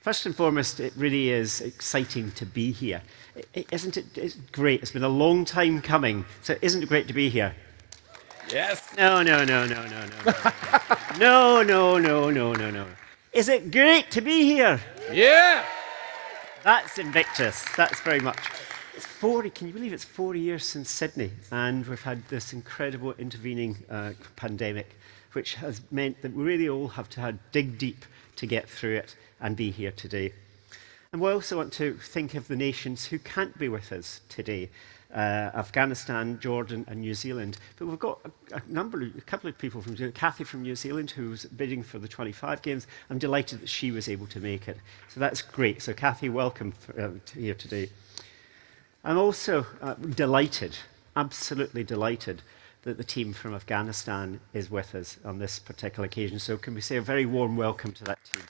First and foremost, it really is exciting to be here. Isn't it? It's great. It's been a long time coming. So isn't it great to be here? Yes. No, no, no, no, no, no, no, no, no, no, no, no. Is it great to be here? Yeah. That's Invictus. That's very much. It's 40. Can you believe it's 4 years since Sydney, and we've had this incredible intervening pandemic, which has meant that we really all have to dig deep to get through it and be here today. And we also want to think of the nations who can't be with us today. Afghanistan, Jordan and New Zealand. But we've got a couple of people from Kathy from New Zealand who's bidding for the 25 Games. I'm delighted that she was able to make it. So that's great. So Kathy, welcome here today. I'm also delighted, absolutely delighted, that the team from Afghanistan is with us on this particular occasion. So can we say a very warm welcome to that team?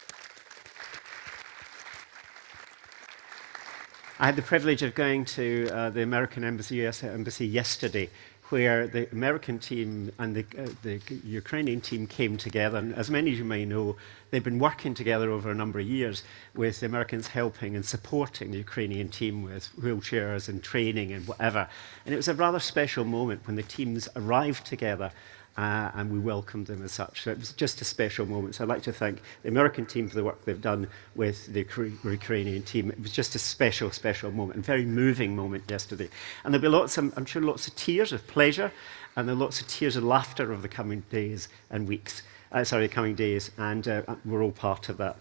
I had the privilege of going to the American Embassy, US Embassy yesterday, where the American team and the Ukrainian team came together. And as many of you may know, they've been working together over a number of years with the Americans helping and supporting the Ukrainian team with wheelchairs and training and whatever. And it was a rather special moment when the teams arrived together and we welcomed them as such. So it was just a special moment. So I'd like to thank the American team for the work they've done with the Ukrainian team. It was just a special, special moment, a very moving moment yesterday. And there'll be lots of, I'm sure, lots of tears of pleasure, and there'll be lots of tears of laughter over the coming days and weeks. Coming days, and we're all part of that.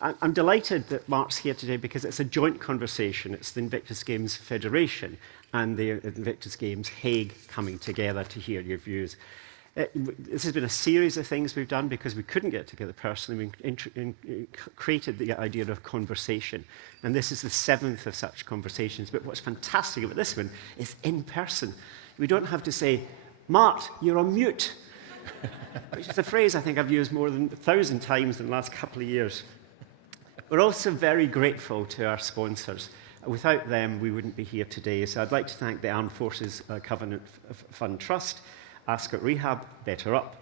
I'm delighted that Mark's here today because it's a joint conversation. It's the Invictus Games Federation and the Invictus Games Hague coming together to hear your views. This has been a series of things we've done because we couldn't get together personally. We created the idea of conversation. And this is the 7th of such conversations. But what's fantastic about this one is in person. We don't have to say, Mark, you're on mute. Which is a phrase I think I've used more than 1,000 times in the last couple of years. We're also very grateful to our sponsors. Without them, we wouldn't be here today. So I'd like to thank the Armed Forces Covenant Fund Trust, Ascot Rehab, Better Up,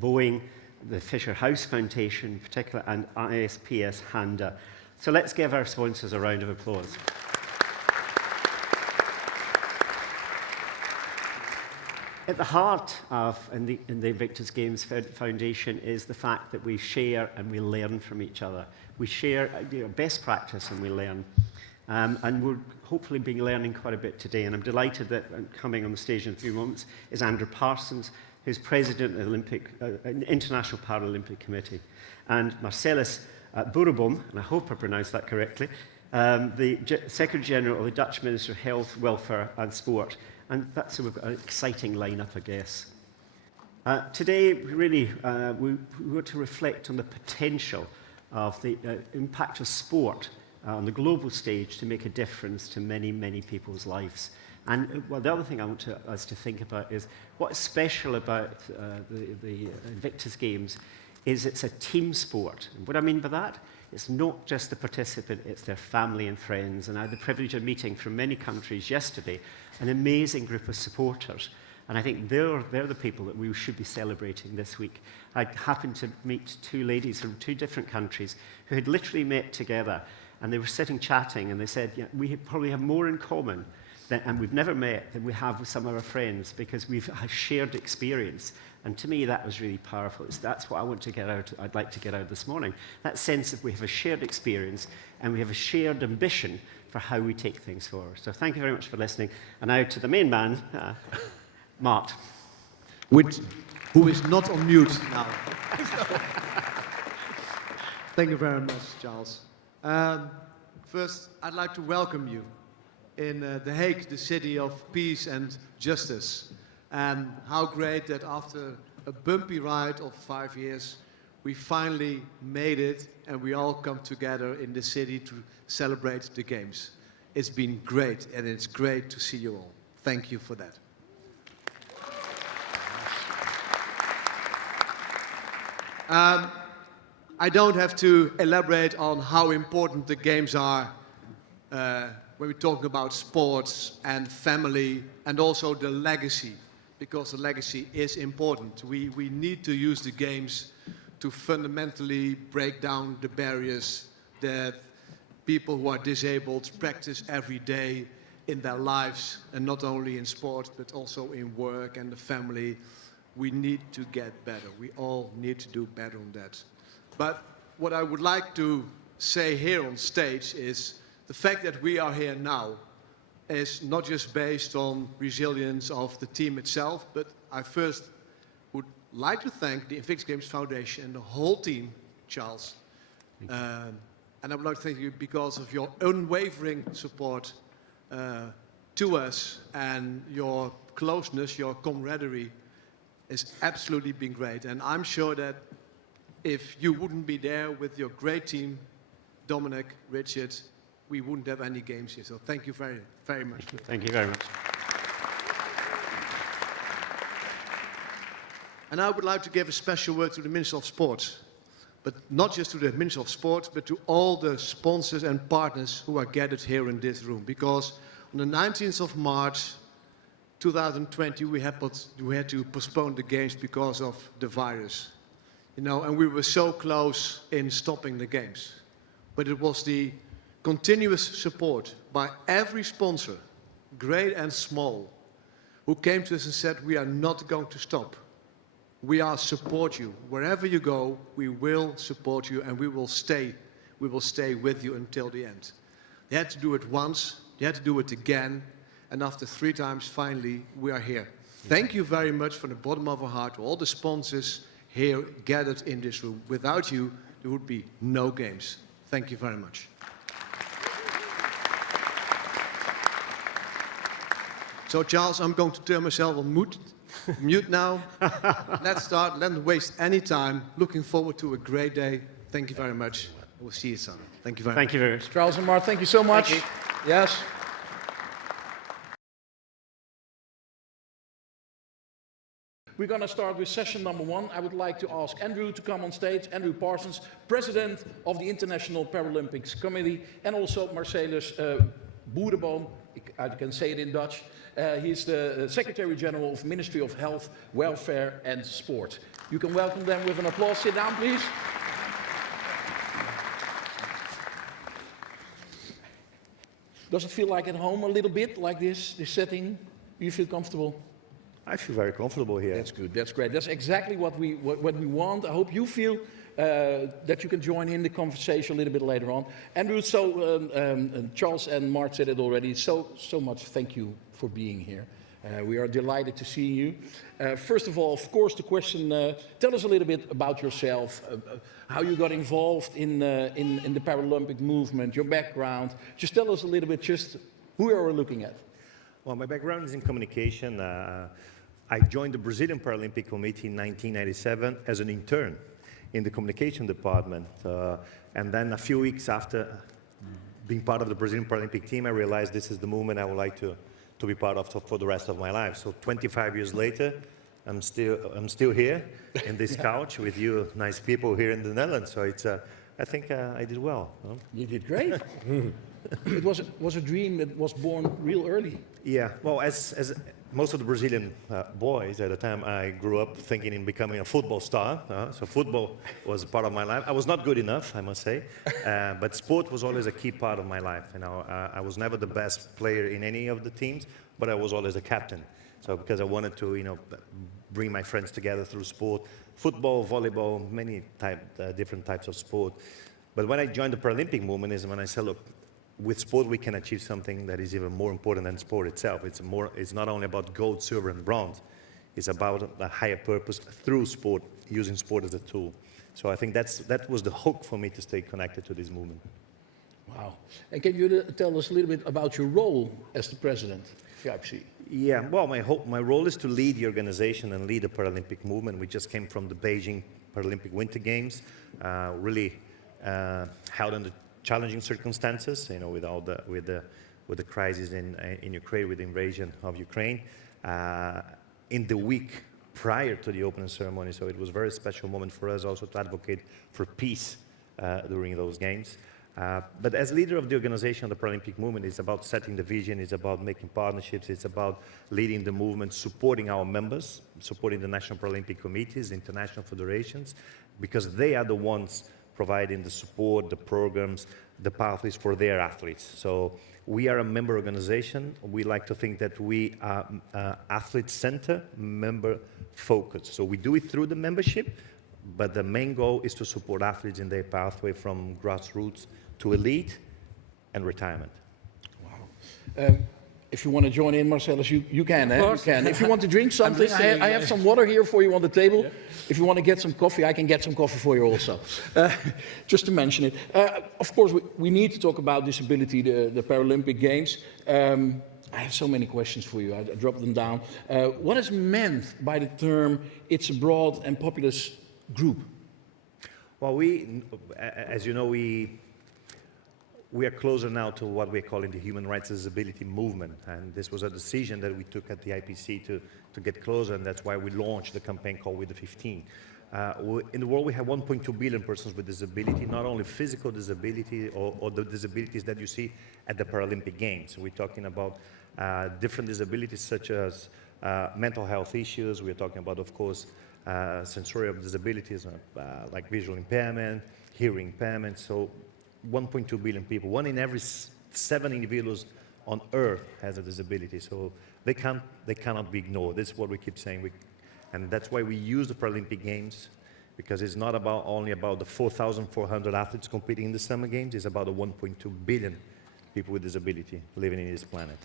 Boeing, the Fisher House Foundation in particular, and ISPS Handa. So let's give our sponsors a round of applause. At the heart of in the Invictus Games Foundation is the fact that we share and we learn from each other. We share best practice and we learn. And we're hopefully being learning quite a bit today. And I'm delighted that coming on the stage in a few moments is Andrew Parsons, who's president of the International Paralympic Committee, and Marcellus Boerebom, and I hope I pronounced that correctly, the Secretary General of the Dutch Minister of Health, Welfare and Sport. And that's we've got an exciting lineup, I guess. Today, really, we want to reflect on the potential of the impact of sport on the global stage to make a difference to many, many people's lives. And well, the other thing I want us to think about is what's special about the Invictus Games is it's a team sport. And what I mean by that, it's not just the participant, it's their family and friends. And I had the privilege of meeting from many countries yesterday, an amazing group of supporters. And I think they're the people that we should be celebrating this week. I happened to meet 2 ladies from 2 different countries who had literally met together, and they were sitting chatting, and they said, yeah, we probably have more in common and we've never met than we have with some of our friends because we've a shared experience. And to me, that was really powerful. That's what I want to get out. I'd like to get out this morning. That sense that we have a shared experience and we have a shared ambition for how we take things forward. So thank you very much for listening. And now to the main man, Mart. Who is not on mute now. Thank you very much, Charles. First, I'd like to welcome you in The Hague, the city of peace and justice. And how great that after a bumpy ride of 5 years, we finally made it and we all come together in the city to celebrate the Games. It's been great and it's great to see you all. Thank you for that. I don't have to elaborate on how important the Games are when we talk about sports and family and also the legacy, because the legacy is important. We need to use the Games to fundamentally break down the barriers that people who are disabled practice every day in their lives, and not only in sport, but also in work and the family. We need to get better. We all need to do better on that. But what I would like to say here on stage is the fact that we are here now is not just based on resilience of the team itself, but I first would like to thank the Invictus Games Foundation and the whole team, Charles. And I would like to thank you because of your unwavering support to us, and your closeness, your camaraderie has absolutely been great. And I'm sure that if you wouldn't be there with your great team, Dominic, Richard, we wouldn't have any games here. So thank you very, very much. Thank you very much. And I would like to give a special word to the Minister of Sport. But not just to the Minister of Sport, but to all the sponsors and partners who are gathered here in this room. Because on the 19th of March 2020, we had to postpone the games because of the virus. You know, and we were so close in stopping the games. But it was the continuous support by every sponsor, great and small, who came to us and said, we are not going to stop. We will support you. Wherever you go, we will support you, and we will stay with you until the end. They had to do it once, they had to do it again, and after 3 times, finally, we are here. Thank you very much from the bottom of our heart to all the sponsors here gathered in this room. Without you, there would be no games. Thank you very much. So, Charles, I'm going to turn myself on mute now. Let's start. Let's not waste any time. Looking forward to a great day. Thank you very much. We'll see you soon. Thank you very much. Thank you very much. Charles and Mart, thank you so much. Thank Yes. We're going to start with session number 1. I would like to ask Andrew to come on stage. Andrew Parsons, President of the International Paralympics Committee, and also Marcelus Boerenboom, I can say it in Dutch. He's the Secretary General of Ministry of Health, Welfare and Sport. You can welcome them with an applause. Sit down, please. Does it feel like at home a little bit, like this setting? Do you feel comfortable? I feel very comfortable here. That's good. That's great. That's exactly what we want. I hope you feel that you can join in the conversation a little bit later on. Andrew, Charles and Mart said it already. So much thank you for being here. We are delighted to see you. First of all, of course, the question: tell us a little bit about yourself, how you got involved in the Paralympic movement, your background. Just tell us a little bit. Just who are we looking at? Well, my background is in communication. I joined the Brazilian Paralympic Committee in 1997 as an intern in the communication department. And then a few weeks after being part of the Brazilian Paralympic team, I realized this is the movement I would like to be part of for the rest of my life. So 25 years later, I'm still here in this couch with you nice people here in the Netherlands. So it's, I think I did well. No? You did great. It was a dream that was born real early. Yeah, well, as most of the Brazilian boys at the time, I grew up thinking in becoming a football star. So football was part of my life. I was not good enough, I must say, but sport was always a key part of my life. You know, I was never the best player in any of the teams, but I was always a captain. So because I wanted to, you know, bring my friends together through sport, football, volleyball, many different types of sport. But when I joined the Paralympic movement is when I said, look, with sport, we can achieve something that is even more important than sport itself. It's not only about gold, silver, and bronze. It's about a higher purpose through sport, using sport as a tool. So I think that was the hook for me to stay connected to this movement. Wow. And can you tell us a little bit about your role as the president of FIPC? Yeah, well, my role is to lead the organization and lead the Paralympic movement. We just came from the Beijing Paralympic Winter Games, really held under challenging circumstances, you know, with the crisis in Ukraine, with the invasion of Ukraine, in the week prior to the opening ceremony. So it was a very special moment for us also to advocate for peace during those games. But as leader of the organization of the Paralympic movement, it's about setting the vision, it's about making partnerships, it's about leading the movement, supporting our members, supporting the national Paralympic committees, international federations, because they are the ones providing the support, the programs, the pathways for their athletes. So we are a member organization. We like to think that we are athlete center, member focused. So we do it through the membership, but the main goal is to support athletes in their pathway from grassroots to elite and retirement. If you want to join in, Marcellus, you can. You course. can. If you want to drink something, listening, I have some water here for you on the table. If you want to get some coffee, I can get some coffee for you also. Just to mention it. Of course, we need to talk about disability, the Paralympic Games. I have so many questions for you. I dropped them down. What is meant by the term, it's a broad and populous group? Well, as you know, we are closer now to what we're calling the human rights disability movement. And this was a decision that we took at the IPC to get closer, and that's why we launched the campaign called With the 15. In the world, we have 1.2 billion persons with disability, not only physical disability or the disabilities that you see at the Paralympic Games. We're talking about different disabilities such as mental health issues. We're talking about, of course, sensorial disabilities like visual impairment, hearing impairment. So 1.2 billion people, 1 in every 7 individuals on Earth has a disability. So they cannot be ignored. This is what we keep saying. And that's why we use the Paralympic Games, because it's not only about the 4,400 athletes competing in the Summer Games. It's about the 1.2 billion people with disability living in this planet.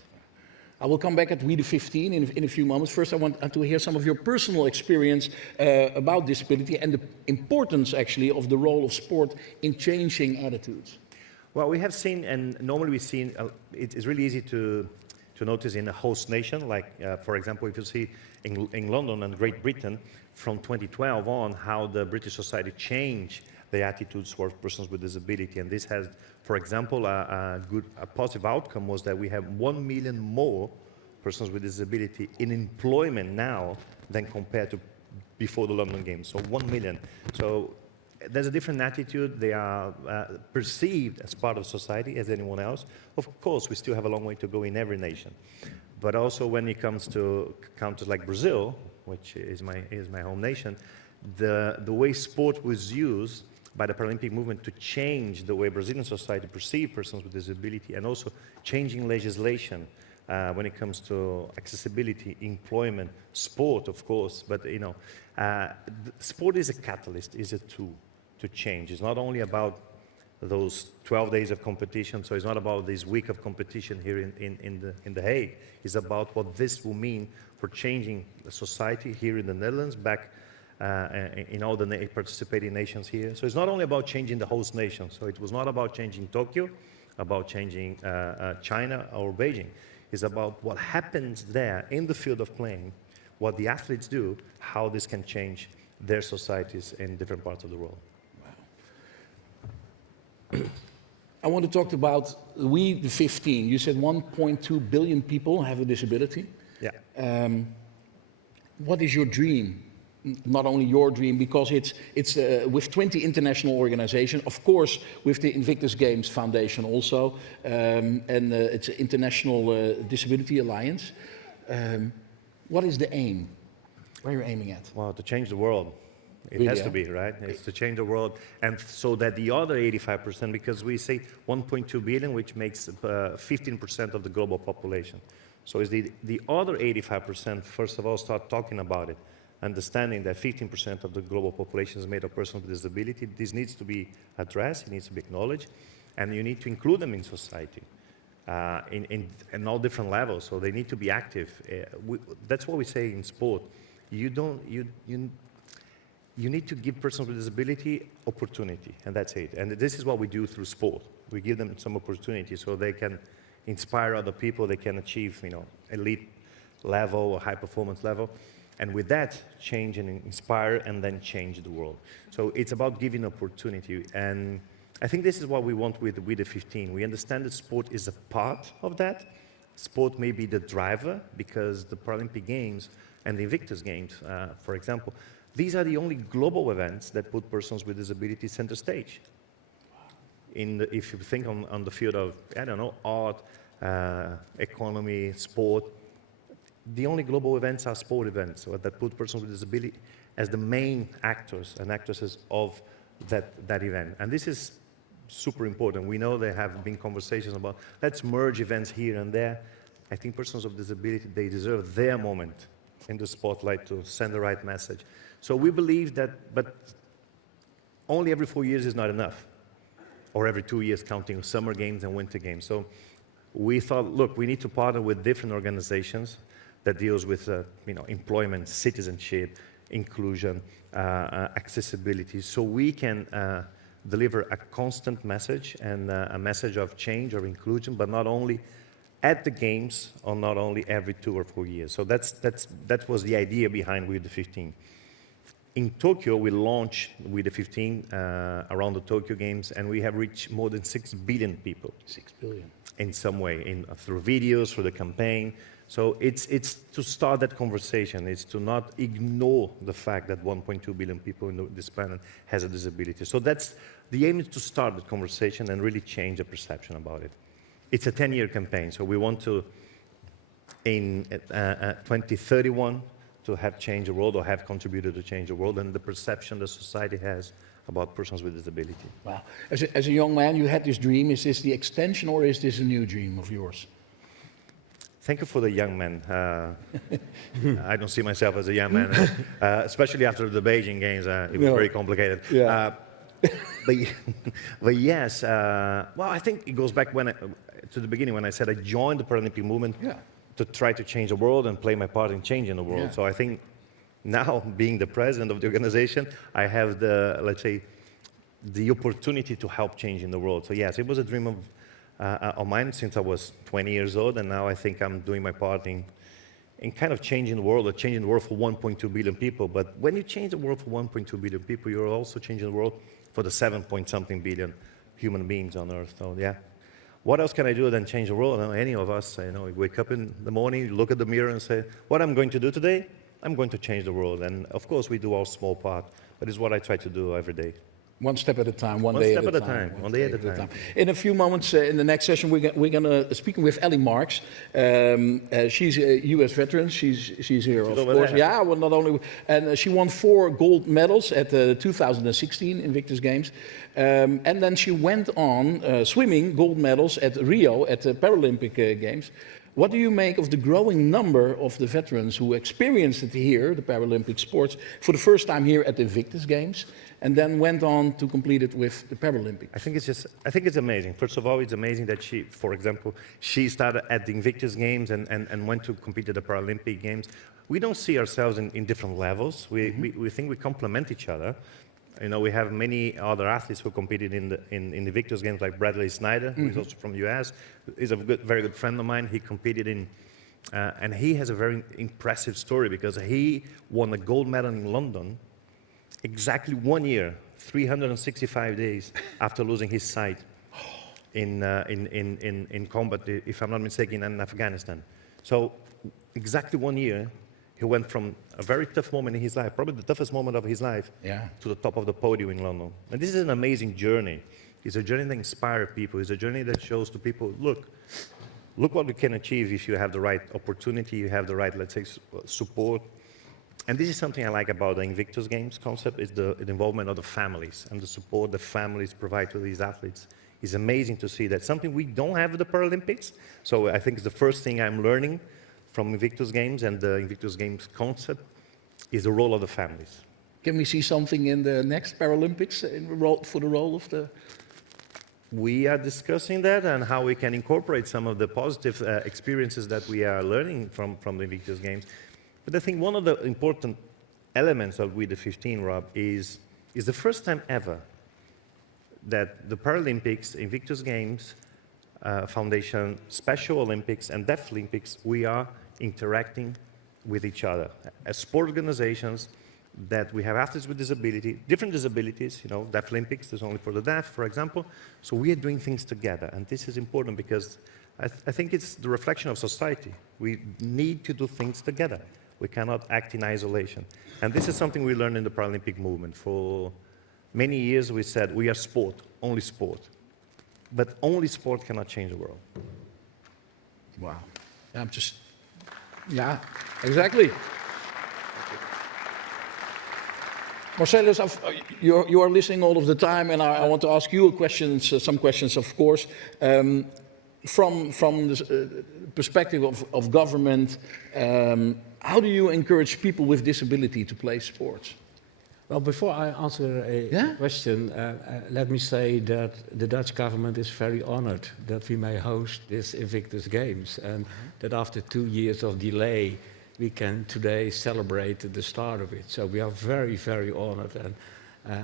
I will come back at We the 15 in a few moments. First, I want to hear some of your personal experience about disability and the importance, actually, of the role of sport in changing attitudes. Well, we have seen, and normally we've seen, it's really easy to notice in a host nation, like, for example, if you see in London and Great Britain, from 2012 on, how the British society changed their attitudes towards persons with disability. And this has, for example, a positive outcome was that we have 1 million more persons with disability in employment now than compared to before the London Games. So 1 million. So there's a different attitude. They are perceived as part of society as anyone else. Of course, we still have a long way to go in every nation. But also when it comes to countries like Brazil, which is my home nation, the way sport was used by the Paralympic movement to change the way Brazilian society perceives persons with disability, and also changing legislation when it comes to accessibility, employment, sport, of course. But you know, sport is a catalyst, is a tool to change. It's not only about those 12 days of competition, so it's not about this week of competition here in The Hague. It's about what this will mean for changing the society here in the Netherlands, back in all the participating nations here. So it's not only about changing the host nation. So it was not about changing Tokyo, about changing China or Beijing. It's about what happens there in the field of playing, what the athletes do, how this can change their societies in different parts of the world. Wow. I want to talk about We the 15. You said 1.2 billion people have a disability. Yeah. What is your dream? Not only your dream, because it's with 20 international organizations, of course, with the Invictus Games Foundation also, and it's an International Disability Alliance. What is the aim? Where are you aiming at? Well, to change the world. It Really, has to be, right? It's to change the world, and so that the other 85%, because we say 1.2 billion, which makes 15% of the global population. So is the other 85%, first of all, start talking about it, understanding that 15% of the global population is made of persons with disability. This needs to be addressed, it needs to be acknowledged, and you need to include them in society in all different levels, so they need to be active. That's what we say in sport. You need to give persons with disability opportunity, and that's it. And this is what we do through sport. We give them some opportunity so they can inspire other people, they can achieve, elite level or high performance level. And with that, change and inspire and then change the world. So it's about giving opportunity. And I think this is what we want with the 15. We understand that sport is a part of that. Sport may be the driver, because the Paralympic Games and the Invictus Games, for example, these are the only global events that put persons with disabilities center stage. If you think on the field of, art, economy, sport, the only global events are sport events, so that put persons with disability as the main actors and actresses of that event. And this is super important. We know there have been conversations about let's merge events here and there. I think persons with disability, they deserve their moment in the spotlight to send the right message. So we believe that, but only every 4 years is not enough, or every 2 years counting summer games and winter games. So we thought, look, we need to partner with different organizations that deals with employment, citizenship, inclusion, accessibility, so we can deliver a constant message and a message of change or inclusion, but not only at the games or not only every 2 or 4 years. So that was the idea behind We the 15. In Tokyo, we launched We the 15 around the Tokyo Games, and we have reached more than 6 billion people. 6 billion. In some way, through videos, through the campaign. So it's to start that conversation. It's to not ignore the fact that 1.2 billion people in this planet has a disability. So that's the aim, is to start the conversation and really change the perception about it. It's a 10-year campaign, so we want to, in 2031, to have changed the world or have contributed to change the world and the perception the society has about persons with disability. Wow. As a young man, you had this dream. Is this the extension or is this a new dream of yours? Thank you for the young man. I don't see myself as a young man, especially after the Beijing Games. It was very complicated. Yeah. But yes, well, I think it goes back to the beginning when I said I joined the Paralympic movement to try to change the world and play my part in changing the world. Yeah. So I think now, being the president of the organization, I have the, let's say, the opportunity to help change in the world. So yes, it was a dream of mine since I was 20 years old, and now I think I'm doing my part in kind of changing the world, or changing the world for 1.2 billion people. But when you change the world for 1.2 billion people, you're also changing the world for the 7-point-something billion human beings on Earth. So yeah, what else can I do than change the world? Any of us, we wake up in the morning, look at the mirror and say, what I'm going to do today? I'm going to change the world. And of course, we do our small part, but it's what I try to do every day. One step at a time, one day at a time. One day at a time. In a few moments, in the next session, we're going to speak with Ellie Marks. She's a U.S. veteran. She's here, of course. There. Yeah, well, not only, and she won 4 gold medals at the 2016 Invictus Games, and then she went on swimming gold medals at Rio at the Paralympic Games. What do you make of the growing number of the veterans who experienced it here, the Paralympic sports, for the first time here at the Invictus Games, and then went on to complete it with the Paralympics? I think it's amazing. First of all, it's amazing that she, for example, she started at the Invictus Games and went to compete at the Paralympic Games. We don't see ourselves in different levels. We think we complement each other. We have many other athletes who competed in the Invictus Games, like Bradley Snyder, who is also from the US. He's a very good friend of mine. He competed in, and he has a very impressive story because he won a gold medal in London exactly 1 year, 365 days after losing his sight in combat, if I'm not mistaken, in Afghanistan. So exactly 1 year, he went from a very tough moment in his life, probably the toughest moment of his life, to the top of the podium in London. And this is an amazing journey. It's a journey that inspires people. It's a journey that shows to people, look what we can achieve if you have the right opportunity, you have the right, let's say, support. And this is something I like about the Invictus Games concept, is the involvement of the families and the support the families provide to these athletes. It's amazing to see that, something we don't have at the Paralympics. So I think it's the first thing I'm learning from Invictus Games, and the Invictus Games concept is the role of the families. Can we see something in the next Paralympics for the role of the... We are discussing that and how we can incorporate some of the positive experiences that we are learning from the Invictus Games. But I think one of the important elements of We the 15, Rob, is the first time ever that the Paralympics, Invictus Games, Foundation, Special Olympics, and Deaf Olympics, we are interacting with each other. As sport organizations, that we have athletes with disability, different disabilities, Deaf Olympics is only for the deaf, for example. So we are doing things together, and this is important because I think it's the reflection of society. We need to do things together. We cannot act in isolation. And this is something we learned in the Paralympic movement. For many years we said, we are sport, only sport. But only sport cannot change the world. Wow. Yeah, exactly. Marcellus, you are listening all of the time, and I want to ask you some questions, of course. From the perspective of government, how do you encourage people with disability to play sports? Well, before I answer a question, let me say that the Dutch government is very honored that we may host this Invictus Games, and that after 2 years of delay, we can today celebrate the start of it. So we are very, very honored, and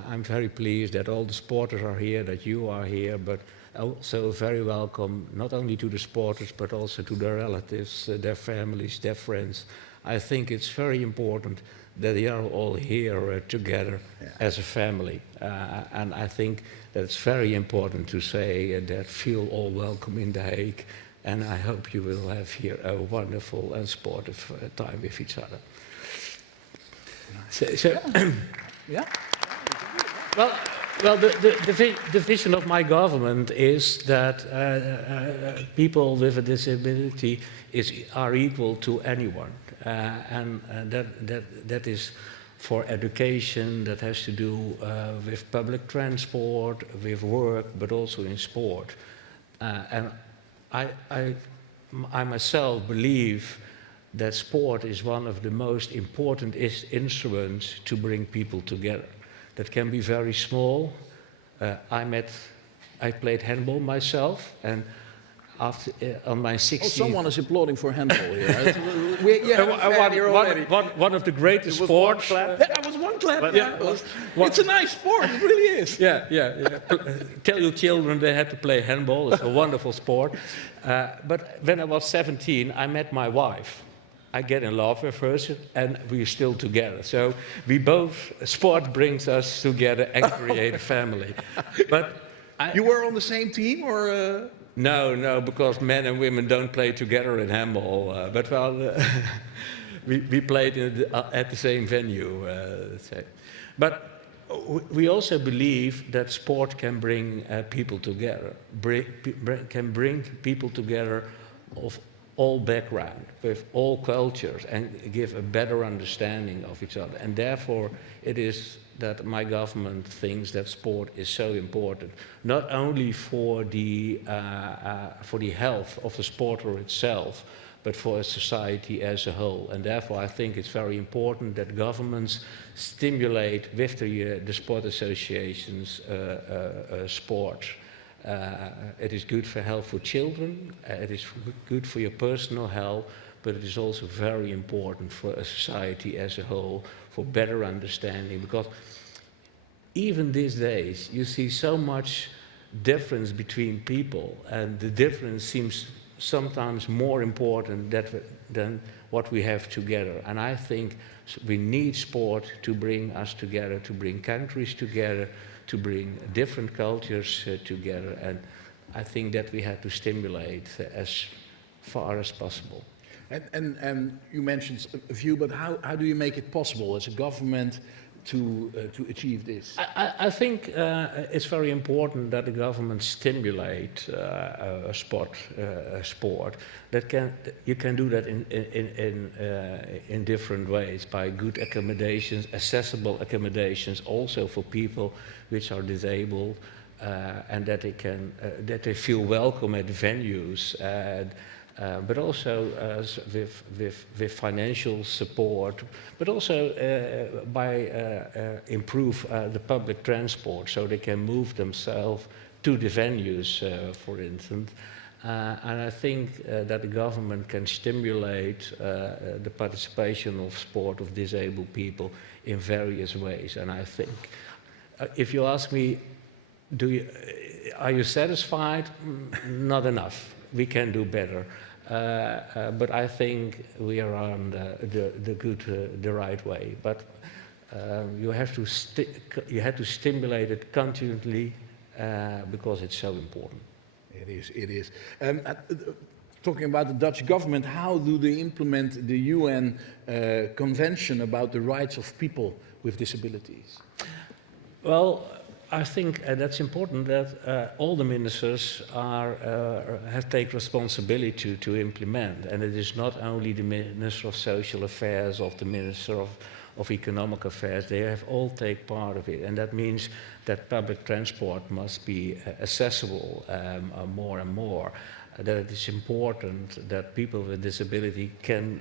I'm very pleased that all the sporters are here, that you are here, but also very welcome not only to the sporters, but also to their relatives, their families, their friends. I think it's very important that they are all here together as a family. And I think that it's very important to say that feel all welcome in The Hague. And I hope you will have here a wonderful and sportive time with each other. Yeah. Well, the vision of my government is that people with a disability are equal to anyone. And that is for education, that has to do with public transport, with work, but also in sport. And I myself believe that sport is one of the most important instruments to bring people together. That can be very small. I played handball myself, and after on my 16th... Oh, someone is applauding for handball here. One of the greatest sports. That was one clap. It's a nice sport. It really is. Yeah. Tell your children they have to play handball. It's a wonderful sport. But when I was 17, I met my wife. I get in love with her, and we're still together. So sport brings us together and create a family. But you were on the same team, or? No, because men and women don't play together in handball. But we played at the same venue. But we also believe that sport can bring people together, can bring people together of all background, with all cultures, and give a better understanding of each other. And therefore, it is that my government thinks that sport is so important, not only for the health of the sporter itself, but for a society as a whole. And therefore, I think it's very important that governments stimulate with the sport associations sport. It is good for health for children, it is good for your personal health, but it is also very important for a society as a whole, for better understanding, because even these days you see so much difference between people, and the difference seems sometimes more important than what we have together. And I think we need sport to bring us together, to bring countries together, to bring different cultures together, and I think that we have to stimulate as far as possible. And you mentioned a few, but how do you make it possible as a government to achieve this? I think it's very important that the government stimulate sport. You can do that in different ways, by good accommodations, accessible accommodations, also for people which are disabled, and that they feel welcome at venues. But also with financial support, but also by improve the public transport, so they can move themselves to the venues, for instance. And I think that the government can stimulate the participation of sport of disabled people in various ways. And I think, if you ask me, are you satisfied? Not enough. We can do better. But I think we are on the right way. But you have to stimulate it continually because it's so important. It is. Talking about the Dutch government, how do they implement the UN Convention about the rights of people with disabilities? Well, I think that's important that all the ministers have take responsibility to implement, and it is not only the Minister of Social Affairs or the Minister of economic affairs, they have all take part of it. And that means that public transport must be accessible more and more. That it is important that people with disability can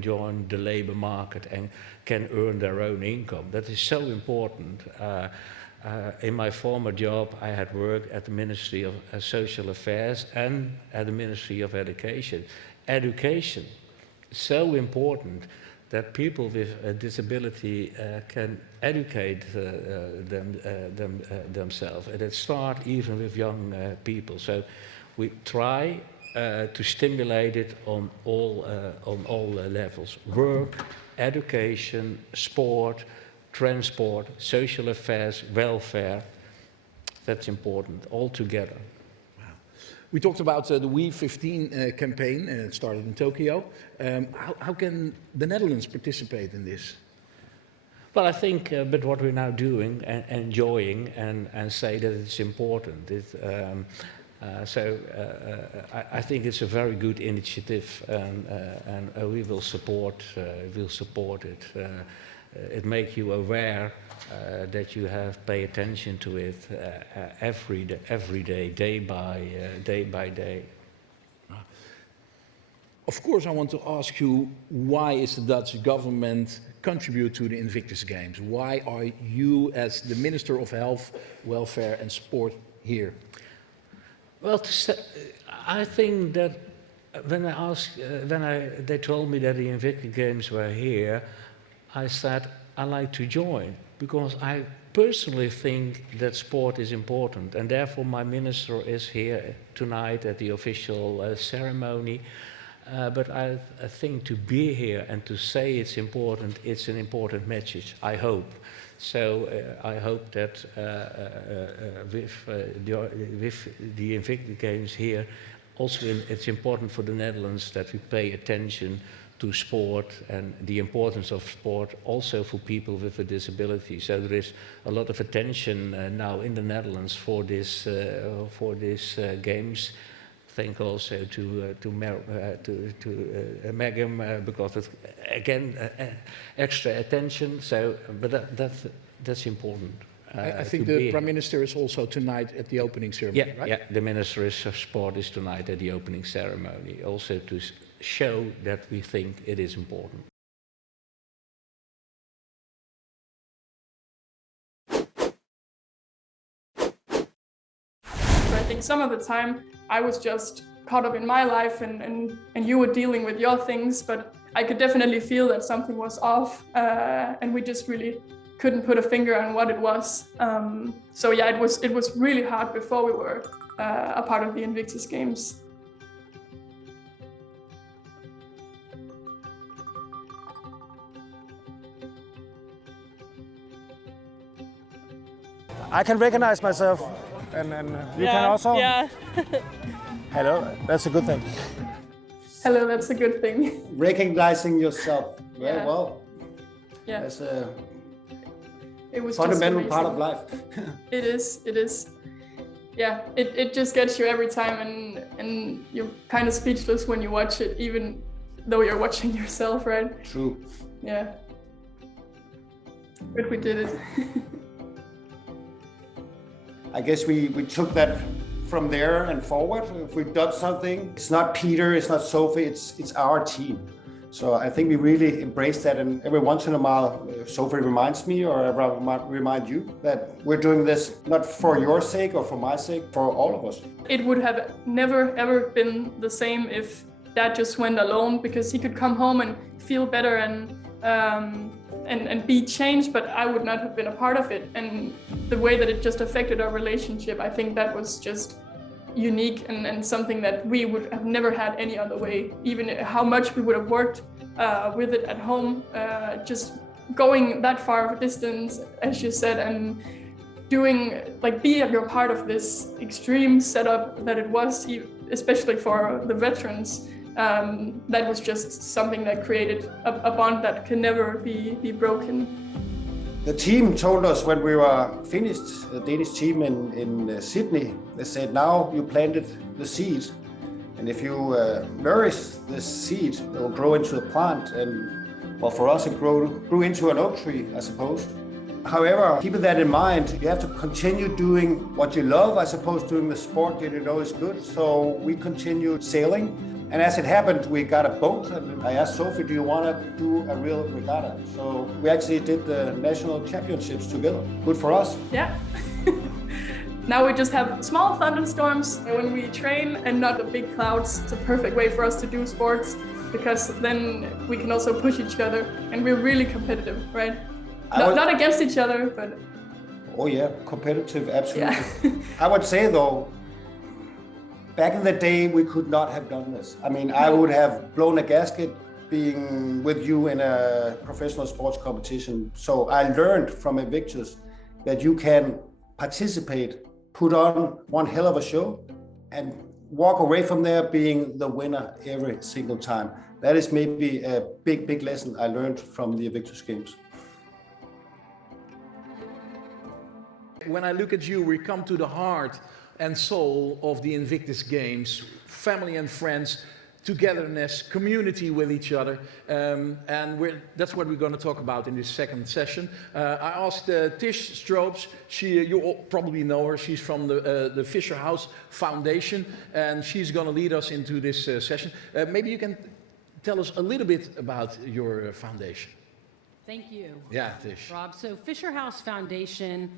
join the labor market and can earn their own income. That is so important. In my former job, I had worked at the Ministry of Social Affairs and at the Ministry of Education. Education is so important that people with a disability can educate themselves, and it starts even with young people. So we try to stimulate it on all levels: work, education, sport, transport, social affairs, welfare. That's important, all together. We talked about the We 15 campaign, it started in Tokyo. How can the Netherlands participate in this? Well, I think, but what we're now doing and enjoying and say that it's important. I think it's a very good initiative, and we will support it. It makes you aware that you have pay attention to it every day, day by day. Of course, I want to ask you, why is the Dutch government contribute to the Invictus Games? Why are you, as the Minister of Health, Welfare and Sport, here? Well, I think that they told me that the Invictus Games were here, I said I like to join, because I personally think that sport is important, and therefore my minister is here tonight at the official ceremony. But I think to be here and to say it's an important message, I hope. So I hope that with the Invictus Games here, also it's important for the Netherlands that we pay attention to sport and the importance of sport also for people with a disability. So there is a lot of attention now in the Netherlands for this games. Thank also to Megan because it's again extra attention. So, but that's important. I think the Prime Minister is also tonight at the opening ceremony, right? Yeah, the Minister of Sport is tonight at the opening ceremony, also to show that we think it is important. I think some of the time I was just caught up in my life and you were dealing with your things, but I could definitely feel that something was off and we just really couldn't put a finger on what it was. So yeah, it was really hard before we were a part of the Invictus Games. I can recognize myself, and you can also? Yeah. Hello, that's a good thing. Hello, that's a good thing. Recognizing yourself very well. Yeah. That's a it was fundamental part of life. It is. Yeah, it just gets you every time and you're kind of speechless when you watch it, even though you're watching yourself, right? True. Yeah. But we did it. I guess we took that from there and forward. If we've done something, it's not Peter, it's not Sophie, it's our team. So I think we really embrace that, and every once in a while, Sophie reminds me, or I remind you, that we're doing this not for your sake or for my sake, for all of us. It would have never ever been the same if Dad just went alone, because he could come home and feel better and be changed, but I would not have been a part of it. And the way that it just affected our relationship, I think that was just unique and something that we would have never had any other way. Even how much we would have worked with it at home, just going that far of a distance, as you said, and doing, like, being a part of this extreme setup that it was, especially for the veterans. That was just something that created a bond that can never be broken. The team told us when we were finished, the Danish team in Sydney, they said, now you planted the seed, and if you nourish the seed, it will grow into a plant, and Well, for us, it grew into an oak tree, I suppose. However, keeping that in mind, you have to continue doing what you love, I suppose, doing the sport that you know is good. So we continued sailing. And as it happened, we got a boat, and I asked Sophie, do you want to do a real regatta? So we actually did the national championships together. Good for us. Yeah. Now we just have small thunderstorms when we train and not the big clouds. It's a perfect way for us to do sports because then we can also push each other and we're really competitive, right? Not against each other, but... Oh yeah, competitive, absolutely. Yeah. I would say though, back in the day, we could not have done this. I mean, I would have blown a gasket being with you in a professional sports competition. So I learned from Invictus that you can participate, put on one hell of a show, and walk away from there being the winner every single time. That is maybe a big, big lesson I learned from the Invictus Games. When I look at you, we come to the heart and soul of the Invictus Games, family and friends, togetherness, community with each other, and that's what we're going to talk about in this second session. I asked Tish Strobes, you all probably know her, she's from the Fisher House Foundation, and she's going to lead us into this session. Maybe you can tell us a little bit about your foundation. Thank you. Yeah, Tish. Rob. So Fisher House Foundation,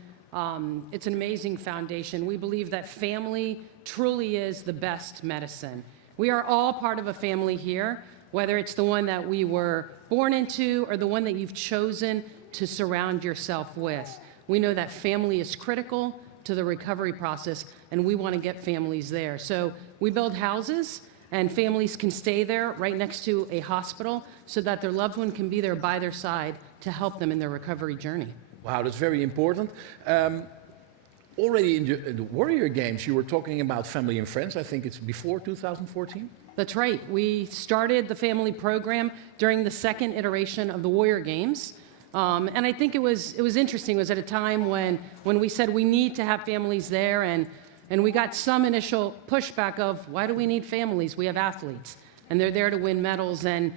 it's an amazing foundation. We believe that family truly is the best medicine. We are all part of a family here, whether it's the one that we were born into or the one that you've chosen to surround yourself with. We know that family is critical to the recovery process, and we want to get families there. So we build houses, and families can stay there right next to a hospital so that their loved one can be there by their side to help them in their recovery journey. Wow, that's very important. Already in the Warrior Games, you were talking about family and friends. I think it's before 2014? That's right. We started the family program during the second iteration of the Warrior Games. And I think it was interesting. It was at a time when we said we need to have families there, and we got some initial pushback of, why do we need families? We have athletes, and they're there to win medals. And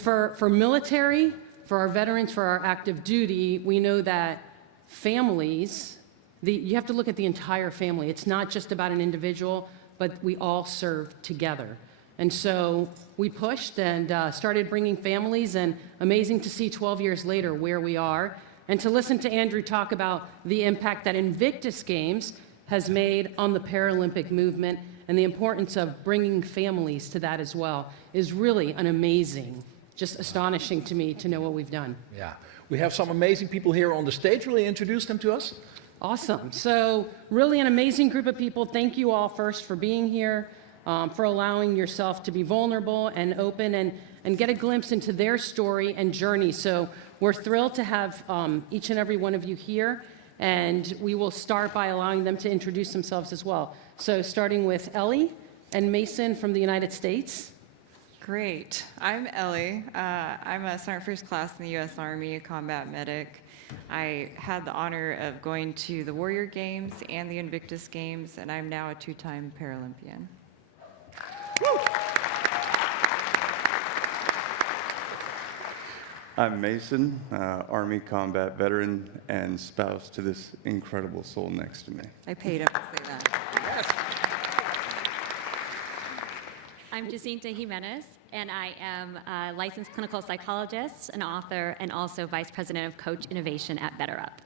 for military, for our veterans, for our active duty, we know that families, you have to look at the entire family. It's not just about an individual, but we all serve together. And so we pushed and started bringing families, and amazing to see 12 years later where we are, and to listen to Andrew talk about the impact that Invictus Games has made on the Paralympic movement and the importance of bringing families to that as well is really an amazing, just astonishing to me to know what we've done. Yeah. We have some amazing people here on the stage. Will you introduce them to us? Awesome. So really an amazing group of people. Thank you all first for being here, for allowing yourself to be vulnerable and open and get a glimpse into their story and journey. So we're thrilled to have each and every one of you here, and we will start by allowing them to introduce themselves as well. So starting with Ellie and Mason from the United States. Great. I'm Ellie. I'm a Sergeant First Class in the U.S. Army, a combat medic. I had the honor of going to the Warrior Games and the Invictus Games, and I'm now a two-time Paralympian. I'm Mason, Army combat veteran and spouse to this incredible soul next to me. I paid him to say that. I'm Jacinta Jimenez, and I am a licensed clinical psychologist, an author, and also Vice President of Coach Innovation at Better Up.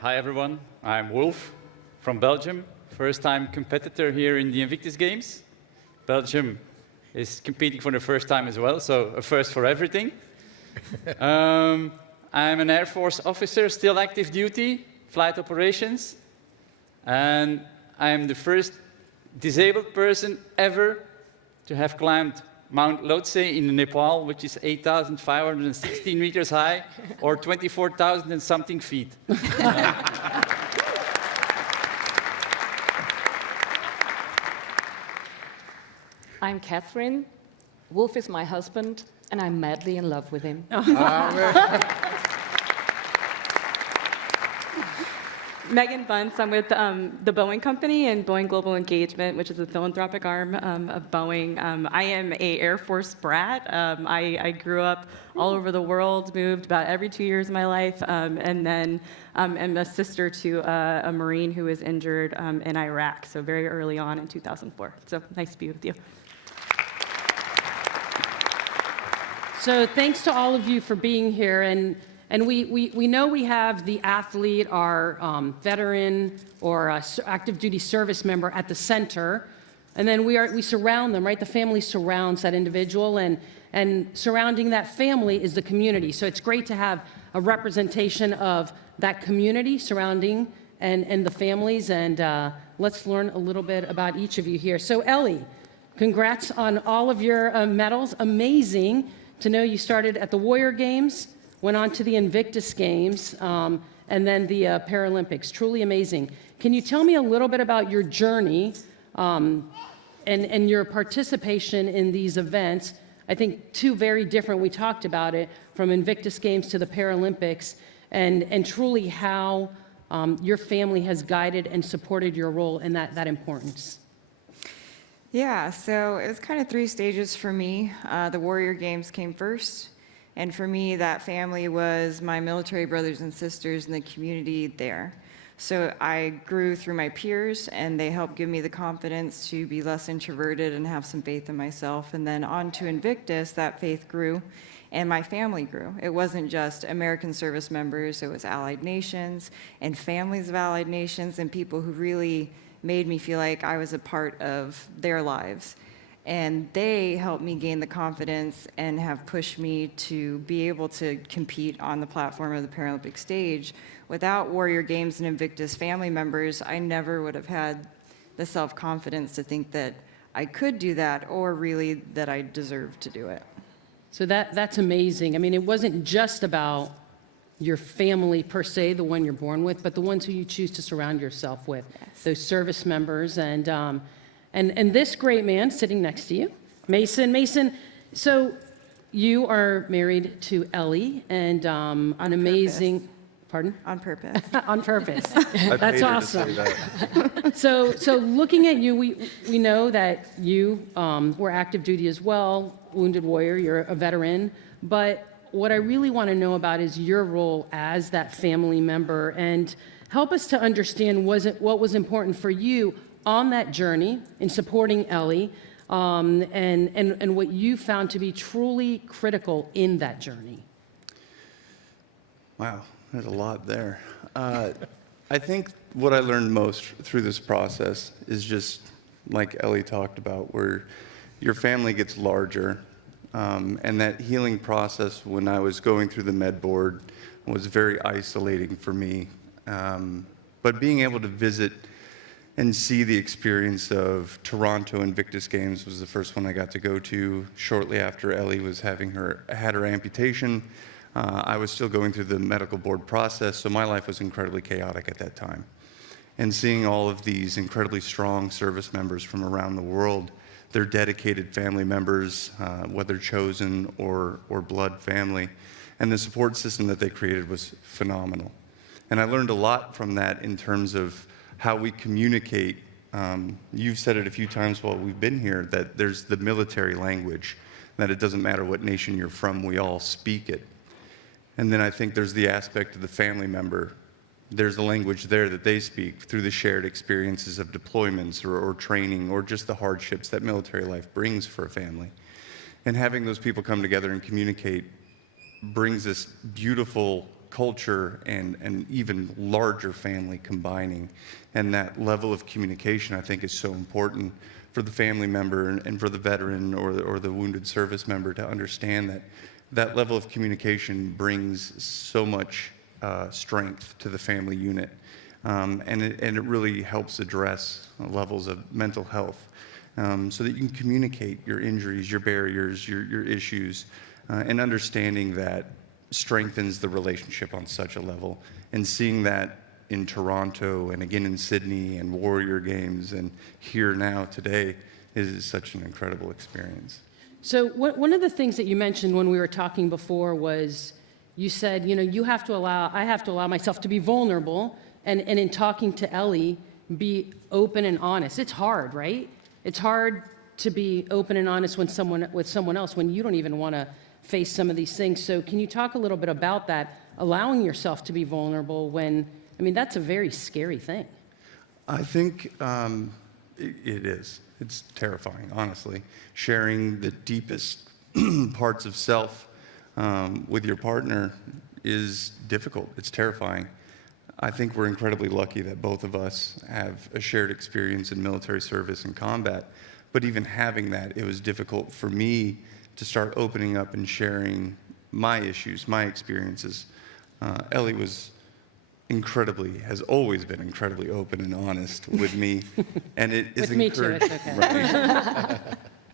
Hi everyone, I'm Wolf from Belgium, first-time competitor here in the Invictus Games. Belgium is competing for the first time as well, so a first for everything. I'm an Air Force officer, still active duty, flight operations, and I'm the first disabled person ever to have climbed Mount Lhotse in Nepal, which is 8,516 meters high, or 24,000 and something feet. I'm Catherine. Wolf is my husband, and I'm madly in love with him. Megan Bunce. I'm with the Boeing Company and Boeing Global Engagement, which is a philanthropic arm of Boeing. I am a Air Force brat. I grew up all over the world, moved about every 2 years of my life, and then am a sister to a Marine who was injured in Iraq, so very early on in 2004. So nice to be with you. So thanks to all of you for being here. And we know we have the athlete, our veteran or active duty service member at the center. And then we surround them, right? The family surrounds that individual, and surrounding that family is the community. So it's great to have a representation of that community surrounding and the families. And let's learn a little bit about each of you here. So Ellie, congrats on all of your medals. Amazing to know you started at the Warrior Games, went on to the Invictus Games, and then the Paralympics. Truly amazing. Can you tell me a little bit about your journey and your participation in these events? I think two very different, we talked about it, from Invictus Games to the Paralympics, and truly how your family has guided and supported your role in that importance. Yeah, so it was kind of 3 stages for me. The Warrior Games came first, and for me, that family was my military brothers and sisters in the community there. So I grew through my peers, and they helped give me the confidence to be less introverted and have some faith in myself. And then on to Invictus, that faith grew, and my family grew. It wasn't just American service members, it was allied nations and families of allied nations and people who really made me feel like I was a part of their lives. And they helped me gain the confidence and have pushed me to be able to compete on the platform of the Paralympic stage. Without Warrior Games and Invictus family members, I never would have had the self-confidence to think that I could do that or really that I deserved to do it. So that's amazing. I mean, it wasn't just about your family per se, the one you're born with, but the ones who you choose to surround yourself with, yes. Those service members, and this great man sitting next to you, Mason. Mason, so you are married to Ellie, and an amazing. Purpose. Pardon? On purpose. On purpose. I That's paid her to awesome. say that. So looking at you, we know that you were active duty as well, wounded warrior. You're a veteran, but what I really want to know about is your role as that family member, and help us to understand what was important for you on that journey in supporting Ellie, and what you found to be truly critical in that journey. Wow, there's a lot there. I think what I learned most through this process is just like Ellie talked about, where your family gets larger. And that healing process when I was going through the med board was very isolating for me. But being able to visit and see the experience of Toronto Invictus Games was the first one I got to go to shortly after Ellie was had her amputation. I was still going through the medical board process, so my life was incredibly chaotic at that time. And seeing all of these incredibly strong service members from around the world, their dedicated family members, whether chosen or blood family, and the support system that they created was phenomenal. And I learned a lot from that in terms of how we communicate. You've said it a few times while we've been here, that there's the military language, that it doesn't matter what nation you're from, we all speak it. And then I think there's the aspect of the family member. There's the language there that they speak through the shared experiences of deployments or training or just the hardships that military life brings for a family. And having those people come together and communicate brings this beautiful culture and even larger family combining. And that level of communication, I think, is so important for the family member and for the veteran or the wounded service member to understand that that level of communication brings so much strength to the family unit. And it really helps address levels of mental health so that you can communicate your injuries, your barriers, your issues, and understanding that strengthens the relationship on such a level. And seeing that in Toronto and again in Sydney and Warrior Games and here now today is such an incredible experience. So one of the things that you mentioned when we were talking before was, you said, I have to allow myself to be vulnerable and in talking to Ellie, be open and honest. It's hard, right? It's hard to be open and honest with someone else when you don't even want to face some of these things. So can you talk a little bit about that, allowing yourself to be vulnerable when, I mean, that's a very scary thing. I think it is. It's terrifying, honestly. Sharing the deepest parts of self with your partner is difficult. It's terrifying. I think we're incredibly lucky that both of us have a shared experience in military service and combat. But even having that, it was difficult for me to start opening up and sharing my issues, my experiences. Ellie has always been incredibly open and honest with me. And it is with me too, it's okay. Right.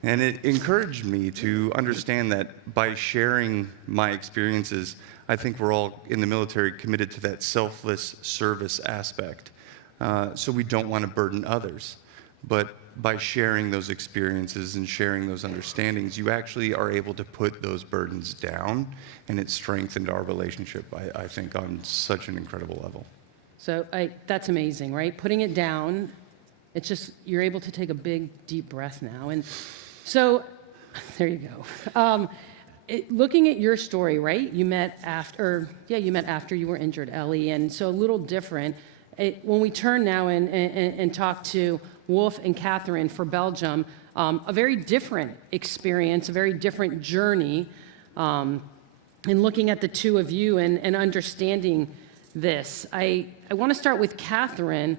And it encouraged me to understand that by sharing my experiences, I think we're all in the military committed to that selfless service aspect. So we don't want to burden others. But by sharing those experiences and sharing those understandings, you actually are able to put those burdens down, and it strengthened our relationship, I think, on such an incredible level. So that's amazing, right? Putting it down, it's just, you're able to take a big, deep breath now. And so, there you go. Looking at your story, right? You met after you were injured, Ellie, and so a little different. When we turn now and talk to Wolf and Catherine for Belgium, a very different experience, a very different journey, and looking at the two of you and understanding this. I want to start with Catherine.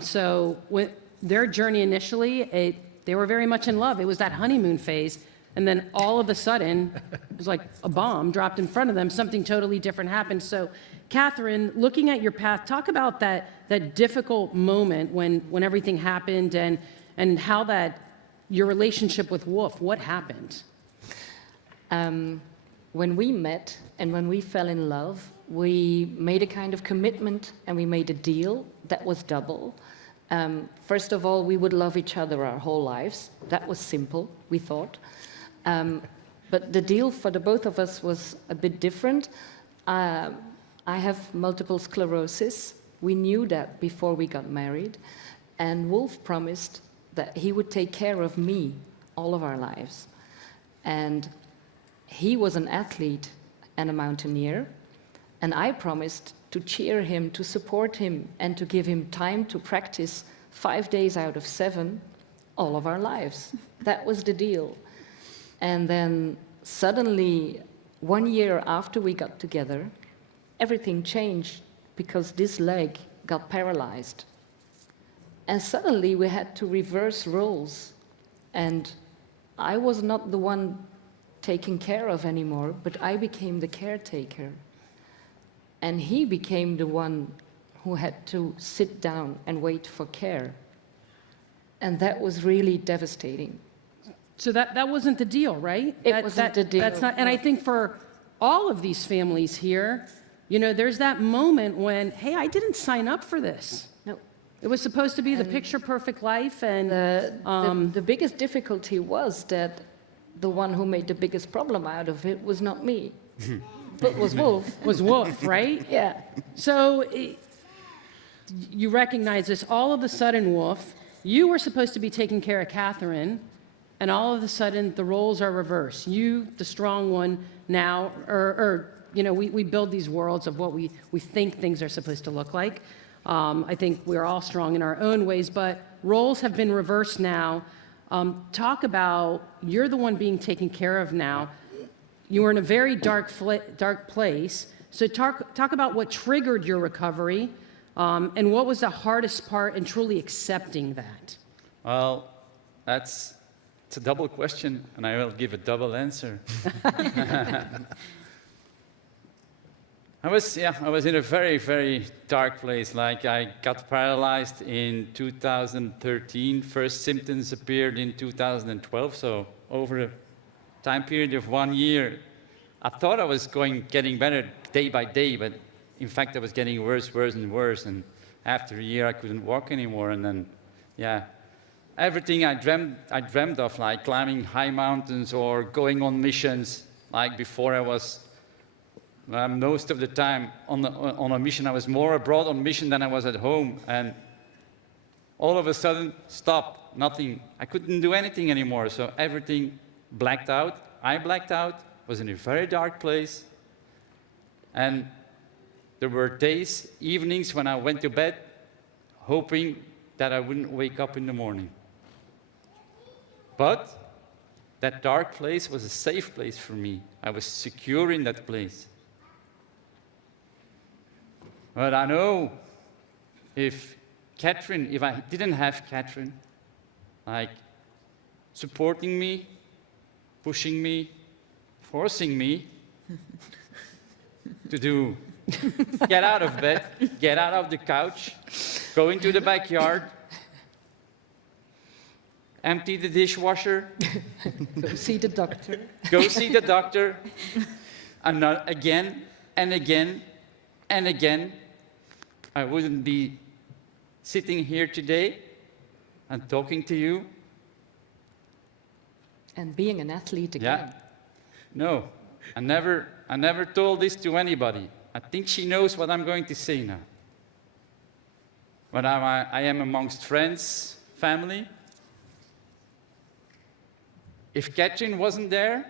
So with their journey initially, they were very much in love. It was that honeymoon phase. And then all of a sudden, it was like a bomb dropped in front of them. Something totally different happened. So, Catherine, looking at your path, talk about that difficult moment when everything happened and how your relationship with Wolf, what happened? When we met and when we fell in love, we made a kind of commitment and we made a deal that was double. First of all, we would love each other our whole lives. That was simple, we thought. But the deal for the both of us was a bit different. I have multiple sclerosis. We knew that before we got married. And Wolf promised that he would take care of me all of our lives. And he was an athlete and a mountaineer. And I promised to cheer him, to support him, and to give him time to practice 5 days out of 7 all of our lives. That was the deal. And then suddenly, 1 year after we got together, everything changed because this leg got paralyzed. And suddenly we had to reverse roles. And I was not the one taken care of anymore, but I became the caretaker. And he became the one who had to sit down and wait for care. And that was really devastating. So that wasn't the deal, right? It wasn't the deal. That's not, and I think for all of these families here, there's that moment when, hey, I didn't sign up for this. No. It was supposed to be the picture-perfect life, and the biggest difficulty was that the one who made the biggest problem out of it was not me, but was Wolf. Was Wolf, right? Yeah. So you recognize this. All of a sudden, Wolf, you were supposed to be taking care of Catherine, and all of a sudden, the roles are reversed. You, the strong one, now, we build these worlds of what we think things are supposed to look like. I think we're all strong in our own ways, but roles have been reversed now. Talk about, you're the one being taken care of now. You were in a very dark place. So talk about what triggered your recovery, and what was the hardest part in truly accepting that? Well, it's a double question, and I will give a double answer. I was in a very, very dark place. Like, I got paralyzed in 2013. First symptoms appeared in 2012. So over a time period of 1 year, I thought I was getting better day by day, but in fact, I was getting worse and worse. And after a year, I couldn't walk anymore. And then, everything I dreamt of, like climbing high mountains or going on missions, like before I was Most of the time on a mission, I was more abroad on mission than I was at home. And all of a sudden, stop, nothing. I couldn't do anything anymore. So everything blacked out. I blacked out, was in a very dark place. And there were days, evenings when I went to bed, hoping that I wouldn't wake up in the morning. But that dark place was a safe place for me. I was secure in that place. But I know if I didn't have Catherine, like supporting me, pushing me, forcing me to get out of bed, get out of the couch, go into the backyard, empty the dishwasher, Go see the doctor. go see the doctor, and not again and again and again, I wouldn't be sitting here today and talking to you. And being an athlete again. Yeah. No, I never told this to anybody. I think she knows what I'm going to say now. But I am amongst friends, family. If Catherine wasn't there,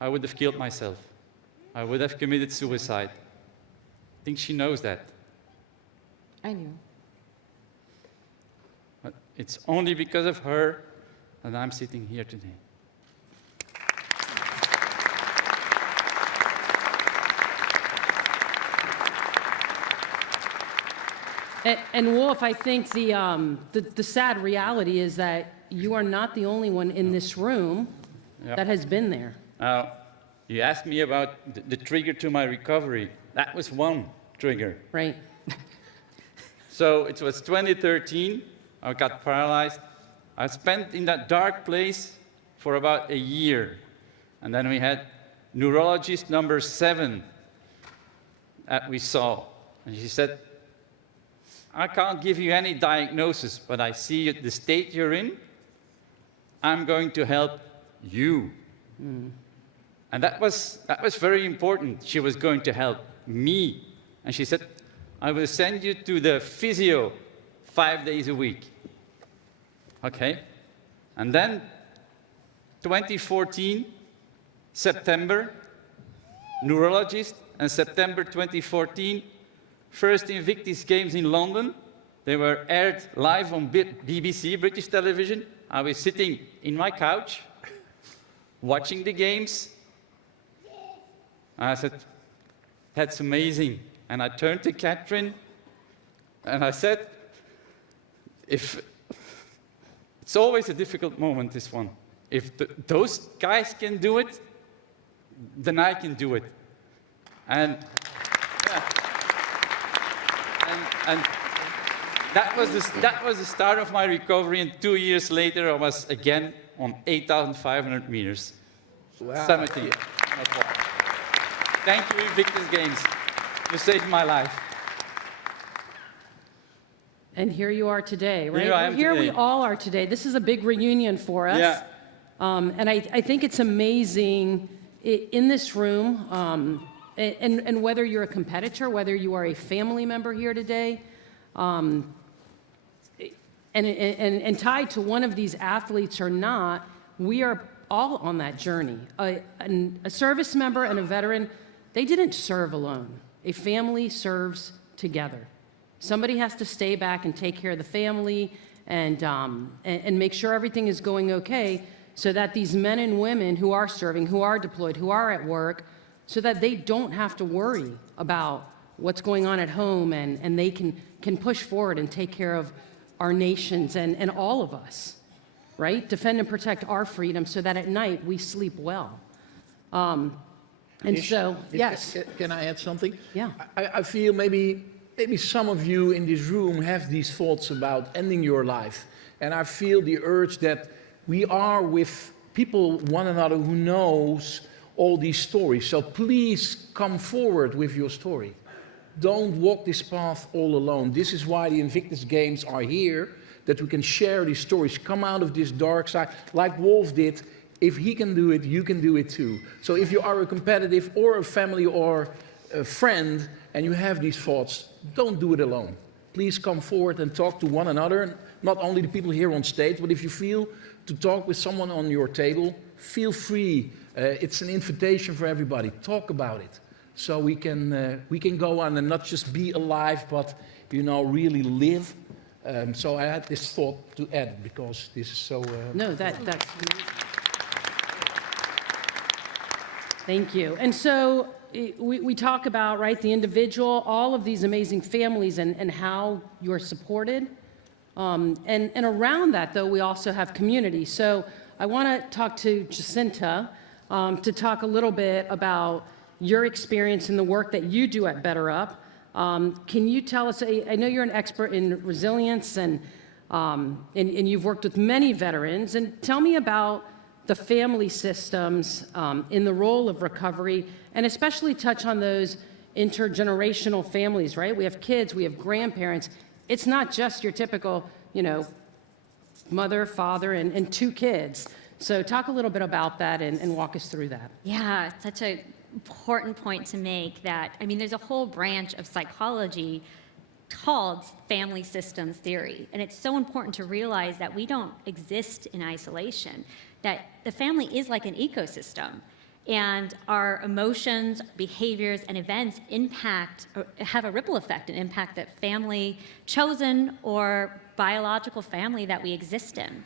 I would have killed myself. I would have committed suicide. I think she knows that. I knew. But it's only because of her that I'm sitting here today. And Wolf, I think the sad reality is that you are not the only one in this room that has been there. Now, you asked me about the trigger to my recovery. That was one trigger. Right. So it was 2013. I got paralyzed. I spent in that dark place for about a year. And then we had neurologist number 7 that we saw. And she said, I can't give you any diagnosis, but I see the state you're in. I'm going to help you. Mm. And that was very important. She was going to help me. And she said, I will send you to the physio 5 days a week. Okay. And then 2014, September, neurologist, and September 2014, first Invictus Games in London. They were aired live on BBC, British television. I was sitting in my couch, watching the games. And I said, that's amazing. And I turned to Catherine, and I said, it's always a difficult moment, this one. If those guys can do it, then I can do it. And that was the start of my recovery, and 2 years later I was again on 8,500 meters. Wow. 70. Thank you, Invictus Games. You saved my life. And here you are today, right? Here I am Here today. we all are today. This is a big reunion for us. Yeah. And I think it's amazing in this room, and whether you're a competitor, whether you are a family member here today, and tied to one of these athletes or not, we are all on that journey. A service member and a veteran, they didn't serve alone. A family serves together. Somebody has to stay back and take care of the family and make sure everything is going okay, so that these men and women who are serving, who are deployed, who are at work, so that they don't have to worry about what's going on at home, and they can push forward and take care of our nations and all of us, right? Defend and protect our freedom so that at night we sleep well. And so, yes. Can I add something? Yeah. I feel maybe some of you in this room have these thoughts about ending your life. And I feel the urge that we are with people, one another, who knows all these stories. So please come forward with your story. Don't walk this path all alone. This is why the Invictus Games are here, that we can share these stories, come out of this dark side, like Wolf did, if he can do it, you can do it too. So if you are a competitive or a family or a friend and you have these thoughts, don't do it alone. Please come forward and talk to one another, not only the people here on stage, but if you feel to talk with someone on your table, feel free. It's an invitation for everybody. Talk about it, so we can go on and not just be alive, but really live. So I had this thought to add because this is so. No, that's. Thank you. And so we talk about, right, the individual, all of these amazing families and how you're supported. And around that, though, we also have community. So I want to talk to Jacinta to talk a little bit about your experience in the work that you do at Better Up. Can you tell us, I know you're an expert in resilience and you've worked with many veterans, and tell me about the family systems in the role of recovery, and especially touch on those intergenerational families, right? We have kids, we have grandparents. It's not just your typical, mother, father, and 2 kids. So talk a little bit about that and walk us through that. Yeah, such an important point to make that, there's a whole branch of psychology called family systems theory. And it's so important to realize that we don't exist in isolation, that the family is like an ecosystem. And our emotions, behaviors, and events impact, or have a ripple effect and impact that family, chosen or biological family that we exist in.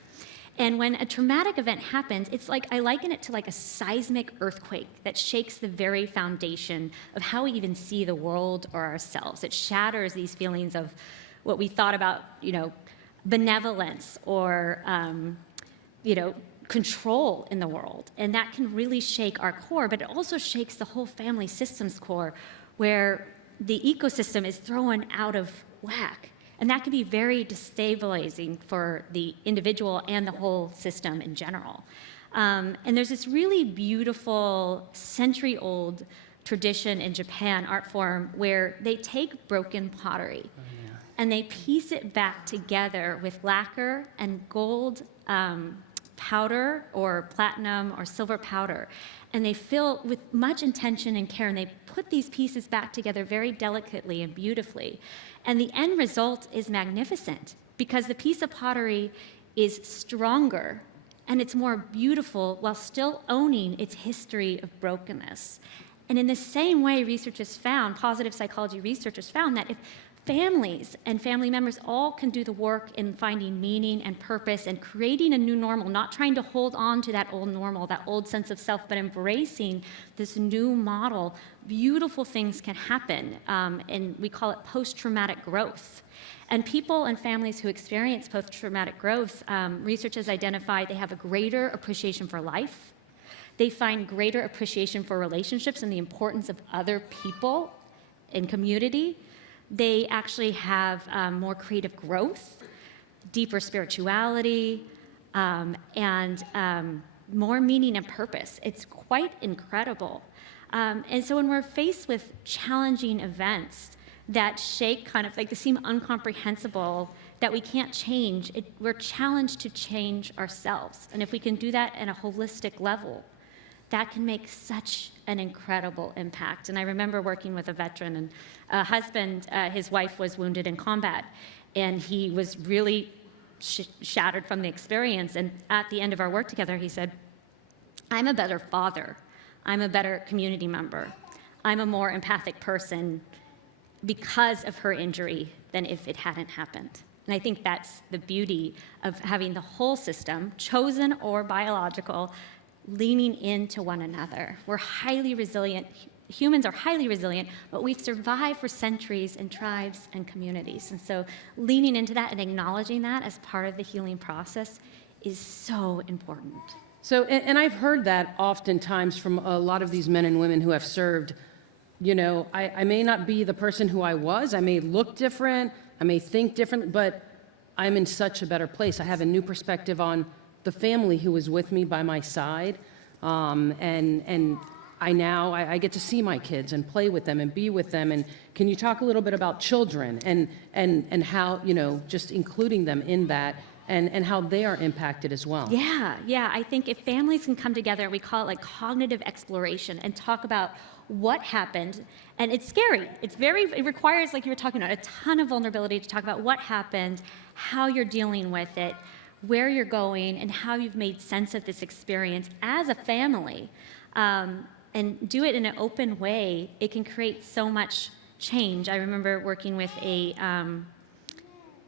And when a traumatic event happens, it's like, I liken it to like a seismic earthquake that shakes the very foundation of how we even see the world or ourselves. It shatters these feelings of what we thought about, benevolence or, control in the world. And that can really shake our core, but it also shakes the whole family systems core, where the ecosystem is thrown out of whack. And that can be very destabilizing for the individual and the whole system in general. And there's this really beautiful century-old tradition in Japan, art form, where they take broken pottery and they piece it back together with lacquer and gold powder or platinum or silver powder. And they fill with much intention and care, and they put these pieces back together very delicately and beautifully. And the end result is magnificent because the piece of pottery is stronger and it's more beautiful while still owning its history of brokenness. And in the same way, researchers found, positive psychology researchers found, that if families and family members all can do the work in finding meaning and purpose and creating a new normal, not trying to hold on to that old normal, that old sense of self, but embracing this new model, beautiful things can happen. And we call it post-traumatic growth. And people and families who experience post-traumatic growth, research has identified they have a greater appreciation for life. They find greater appreciation for relationships and the importance of other people in community. They actually have more creative growth, deeper spirituality, and more meaning and purpose. It's quite incredible. And so when we're faced with challenging events that shake kind of like they seem incomprehensible, that we can't change, we're challenged to change ourselves. And if we can do that at a holistic level, that can make such an incredible impact. And I remember working with a veteran, and a husband, his wife was wounded in combat, and he was really shattered from the experience. And at the end of our work together, he said, I'm a better father. I'm a better community member. I'm a more empathic person because of her injury than if it hadn't happened. And I think that's the beauty of having the whole system, chosen or biological, leaning into one another. We're highly resilient. Humans are highly resilient, but we've survived for centuries in tribes and communities. And so leaning into that and acknowledging that as part of the healing process is so important. So, and I've heard that oftentimes from a lot of these men and women who have served. I may not be the person who I was. I may look different. I may think differently, but I'm in such a better place. I have a new perspective on the family who was with me by my side, and I get to see my kids and play with them and be with them. And can you talk a little bit about children and how just including them in that and how they are impacted as well. Yeah. I think if families can come together, we call it like cognitive exploration, and talk about what happened. And it's scary. It requires, like you were talking about, a ton of vulnerability to talk about what happened, how you're dealing with it, where you're going, and how you've made sense of this experience as a family. And do it in an open way. It can create so much change. I remember working with a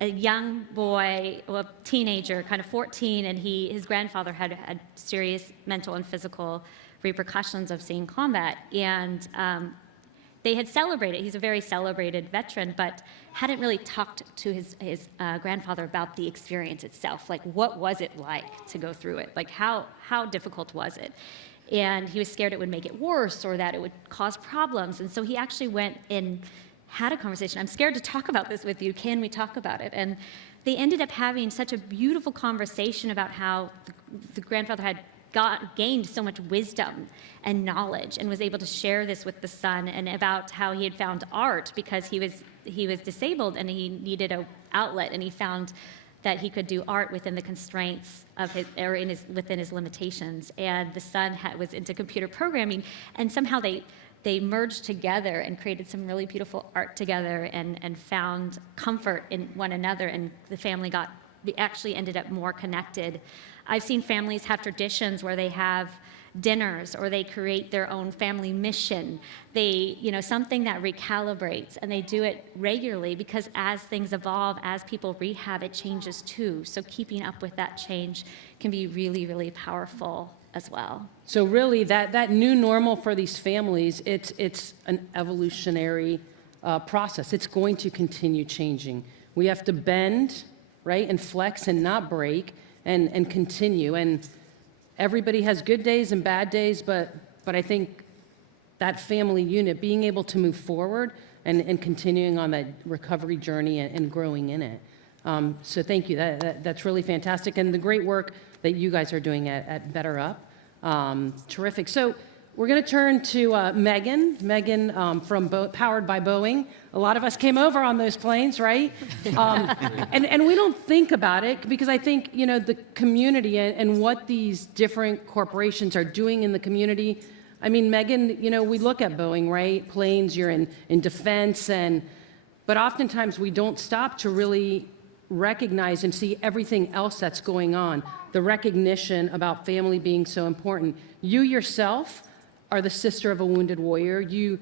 young boy, well, teenager, kind of 14, and his grandfather had serious mental and physical repercussions of seeing combat. And they had celebrated, he's a very celebrated veteran, but hadn't really talked to his grandfather about the experience itself. Like, what was it like to go through it? Like, how difficult was it? And he was scared it would make it worse or that it would cause problems. And so he actually went and had a conversation. I'm scared to talk about this with you. Can we talk about it? And they ended up having such a beautiful conversation about how the grandfather had gained so much wisdom and knowledge and was able to share this with the son, and about how he had found art because he was disabled and he needed an outlet, and he found that he could do art within the constraints of within his limitations. And the son was into computer programming, and somehow they merged together and created some really beautiful art together, and found comfort in one another, and the family actually ended up more connected. I've seen families have traditions where they have dinners, or they create their own family mission. Something that recalibrates, and they do it regularly, because as things evolve, as people rehab, it changes too. So keeping up with that change can be really, really powerful as well. So really, that new normal for these families, it's an evolutionary process. It's going to continue changing. We have to bend, right, and flex and not break, and continue. And everybody has good days and bad days, but I think that family unit, being able to move forward and continuing on that recovery journey and growing in it. So thank you. That's really fantastic. And the great work that you guys are doing at Better Up. Terrific. So we're going to turn to Megan. Megan from Powered by Boeing. A lot of us came over on those planes, right? And we don't think about it, because I think, the community and what these different corporations are doing in the community. I mean, Megan, we look at Boeing, right? Planes, you're in defense, but oftentimes we don't stop to really recognize and see everything else that's going on. The recognition about family being so important. You yourself are the sister of a wounded warrior. You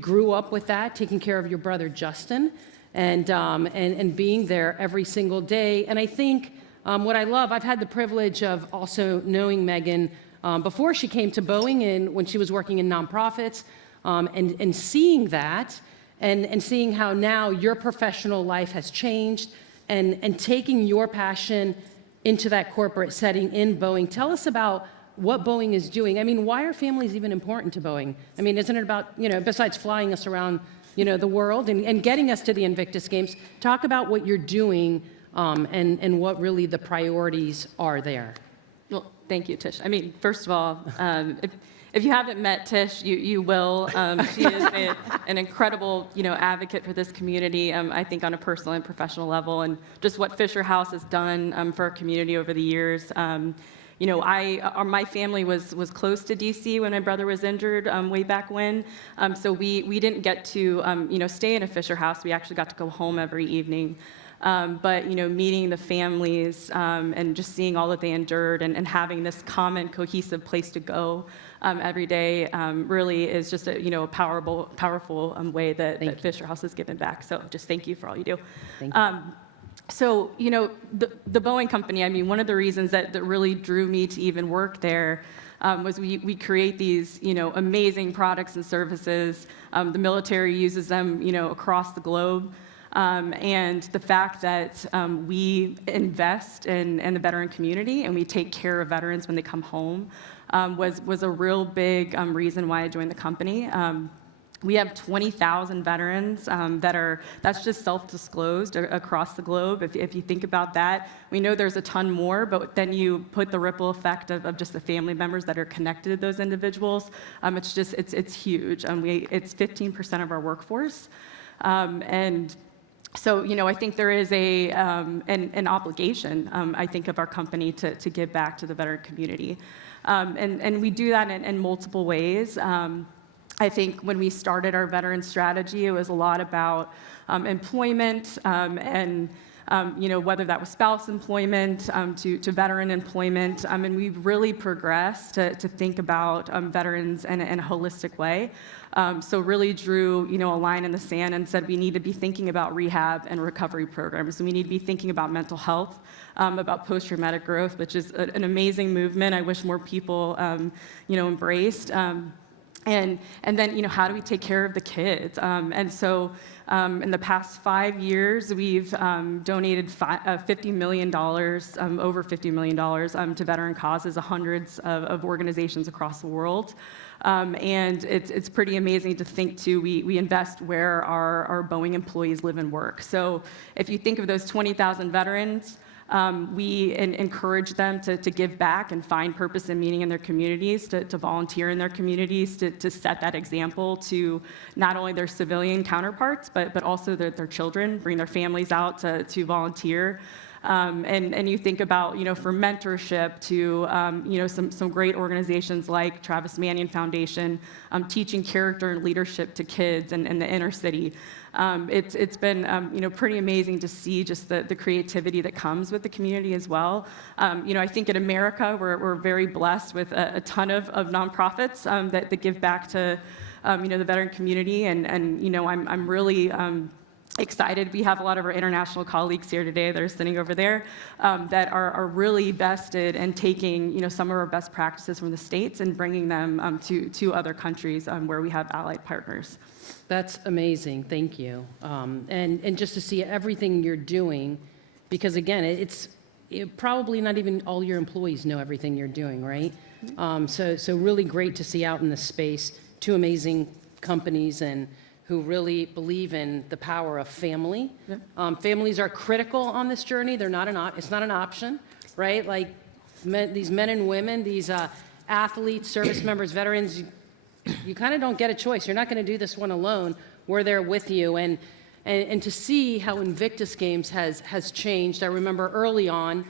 grew up with that, taking care of your brother Justin, and being there every single day. And I think what I love, I've had the privilege of also knowing Megan before she came to Boeing, and when she was working in nonprofits, and seeing that, and seeing how now your professional life has changed, and taking your passion into that corporate setting in Boeing. Tell us about what Boeing is doing. I mean, why are families even important to Boeing? I mean, isn't it about, besides flying us around, the world and getting us to the Invictus Games, talk about what you're doing and what really the priorities are there. Well, thank you, Tish. I mean, first of all, if you haven't met Tish, you will. She is an incredible, advocate for this community, I think on a personal and professional level, and just what Fisher House has done for our community over the years. My family was close to DC when my brother was injured way back when, so we didn't get to stay in a Fisher House. We actually got to go home every evening. But meeting the families and just seeing all that they endured, and having this common, cohesive place to go every day really is just a powerful way that Fisher House has given back. So just thank you for all you do. Thank you. So the Boeing company, I mean, one of the reasons that really drew me to even work there was we create these amazing products and services. The military uses them across the globe. And the fact that we invest in the veteran community and we take care of veterans when they come home was a real big reason why I joined the company. We have 20,000 veterans that's just self-disclosed across the globe. If you think about that, we know there's a ton more, but then you put the ripple effect of just the family members that are connected to those individuals. It's huge. It's 15% of our workforce. And So, I think there is an obligation, I think, of our company to give back to the veteran community. And we do that in multiple ways. I think when we started our veteran strategy, it was a lot about employment and whether that was spouse employment to veteran employment. And we've really progressed to think about veterans in a holistic way. So really drew, a line in the sand and said we need to be thinking about rehab and recovery programs. And we need to be thinking about mental health, about post-traumatic growth, which is an amazing movement I wish more people, embraced. And then, how do we take care of the kids? And so in the past 5 years, we've donated $50 million, over $50 million to veteran causes, hundreds of organizations across the world. And it's pretty amazing to think, too, we invest where our Boeing employees live and work. So if you think of those 20,000 veterans, we encourage them to give back and find purpose and meaning in their communities, to volunteer in their communities, to set that example to not only their civilian counterparts, but also their children, bring their families out to volunteer. And you think about, for mentorship to, some great organizations like Travis Manion Foundation, teaching character and leadership to kids in the inner city. It's been, pretty amazing to see just the creativity that comes with the community as well. I think in America, we're very blessed with a ton of nonprofits that give back to, the veteran community. And I'm really excited. We have a lot of our international colleagues here today that are sitting over there that are really vested in taking, some of our best practices from the States and bringing them to other countries where we have allied partners. That's amazing. Thank you. And just to see everything you're doing, because again, it's probably not even all your employees know everything you're doing, right? So really great to see out in the space two amazing companies and who really believe in the power of family. Yeah. Families are critical on this journey. They're not it's not an option, right? Like these men and women, these athletes, service members, veterans, you kind of don't get a choice. You're not going to do this one alone. We're there with you. And to see how Invictus Games has changed. I remember early on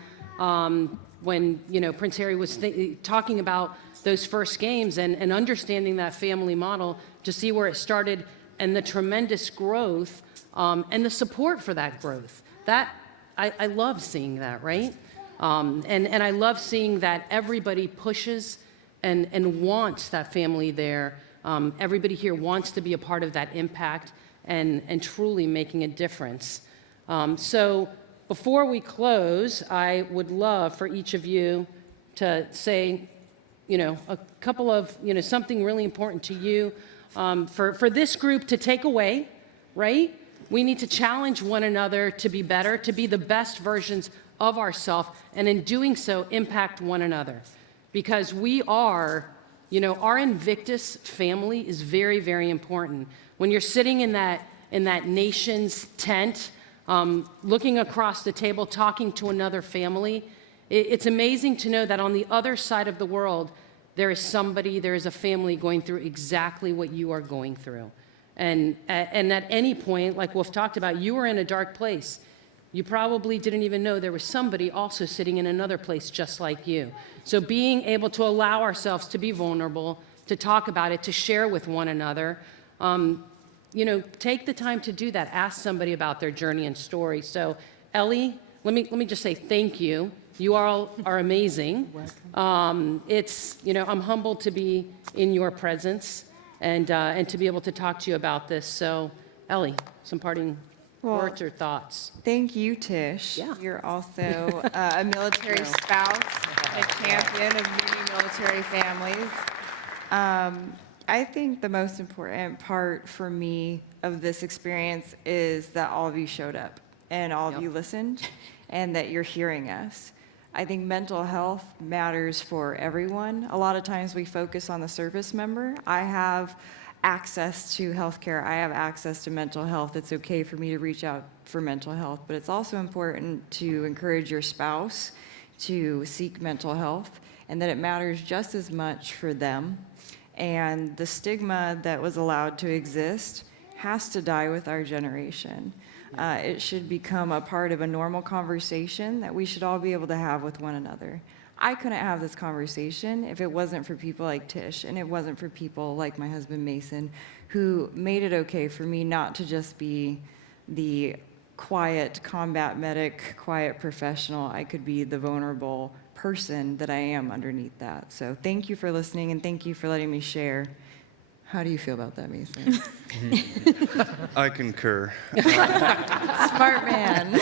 when Prince Harry was talking about those first games and understanding that family model, to see where it started and the tremendous growth and the support for that growth. That I love seeing that, right? And I love seeing that everybody pushes and wants that family there. Everybody here wants to be a part of that impact and truly making a difference. So before we close, I would love for each of you to say, a couple of, something really important to you. For this group to take away, right? We need to challenge one another to be better, to be the best versions of ourselves, and in doing so, impact one another. Because we are, our Invictus family is very, very important. When you're sitting in that nation's tent, looking across the table, talking to another family, it's amazing to know that on the other side of the world, there is a family going through exactly what you are going through. And at any point, like Wolf talked about, you were in a dark place. You probably didn't even know there was somebody also sitting in another place just like you. So being able to allow ourselves to be vulnerable, to talk about it, to share with one another, take the time to do that. Ask somebody about their journey and story. So Ellie, let me just say thank you. You all are amazing. I'm humbled to be in your presence and to be able to talk to you about this. So, Ellie, some parting words or thoughts? Thank you, Tish. Yeah. You're also a military spouse, a champion of many military families. I think the most important part for me of this experience is that all of you showed up and all of you listened and that you're hearing us. I think mental health matters for everyone. A lot of times we focus on the service member. I have access to healthcare. I have access to mental health. It's okay for me to reach out for mental health, but it's also important to encourage your spouse to seek mental health and that it matters just as much for them. And the stigma that was allowed to exist has to die with our generation. It should become a part of a normal conversation that we should all be able to have with one another. I couldn't have this conversation if it wasn't for people like Tish, and it wasn't for people like my husband Mason, who made it okay for me not to just be the quiet combat medic, quiet professional. I could be the vulnerable person that I am underneath that. So thank you for listening, and thank you for letting me share. How do you feel about that, Mason? I concur. Smart man.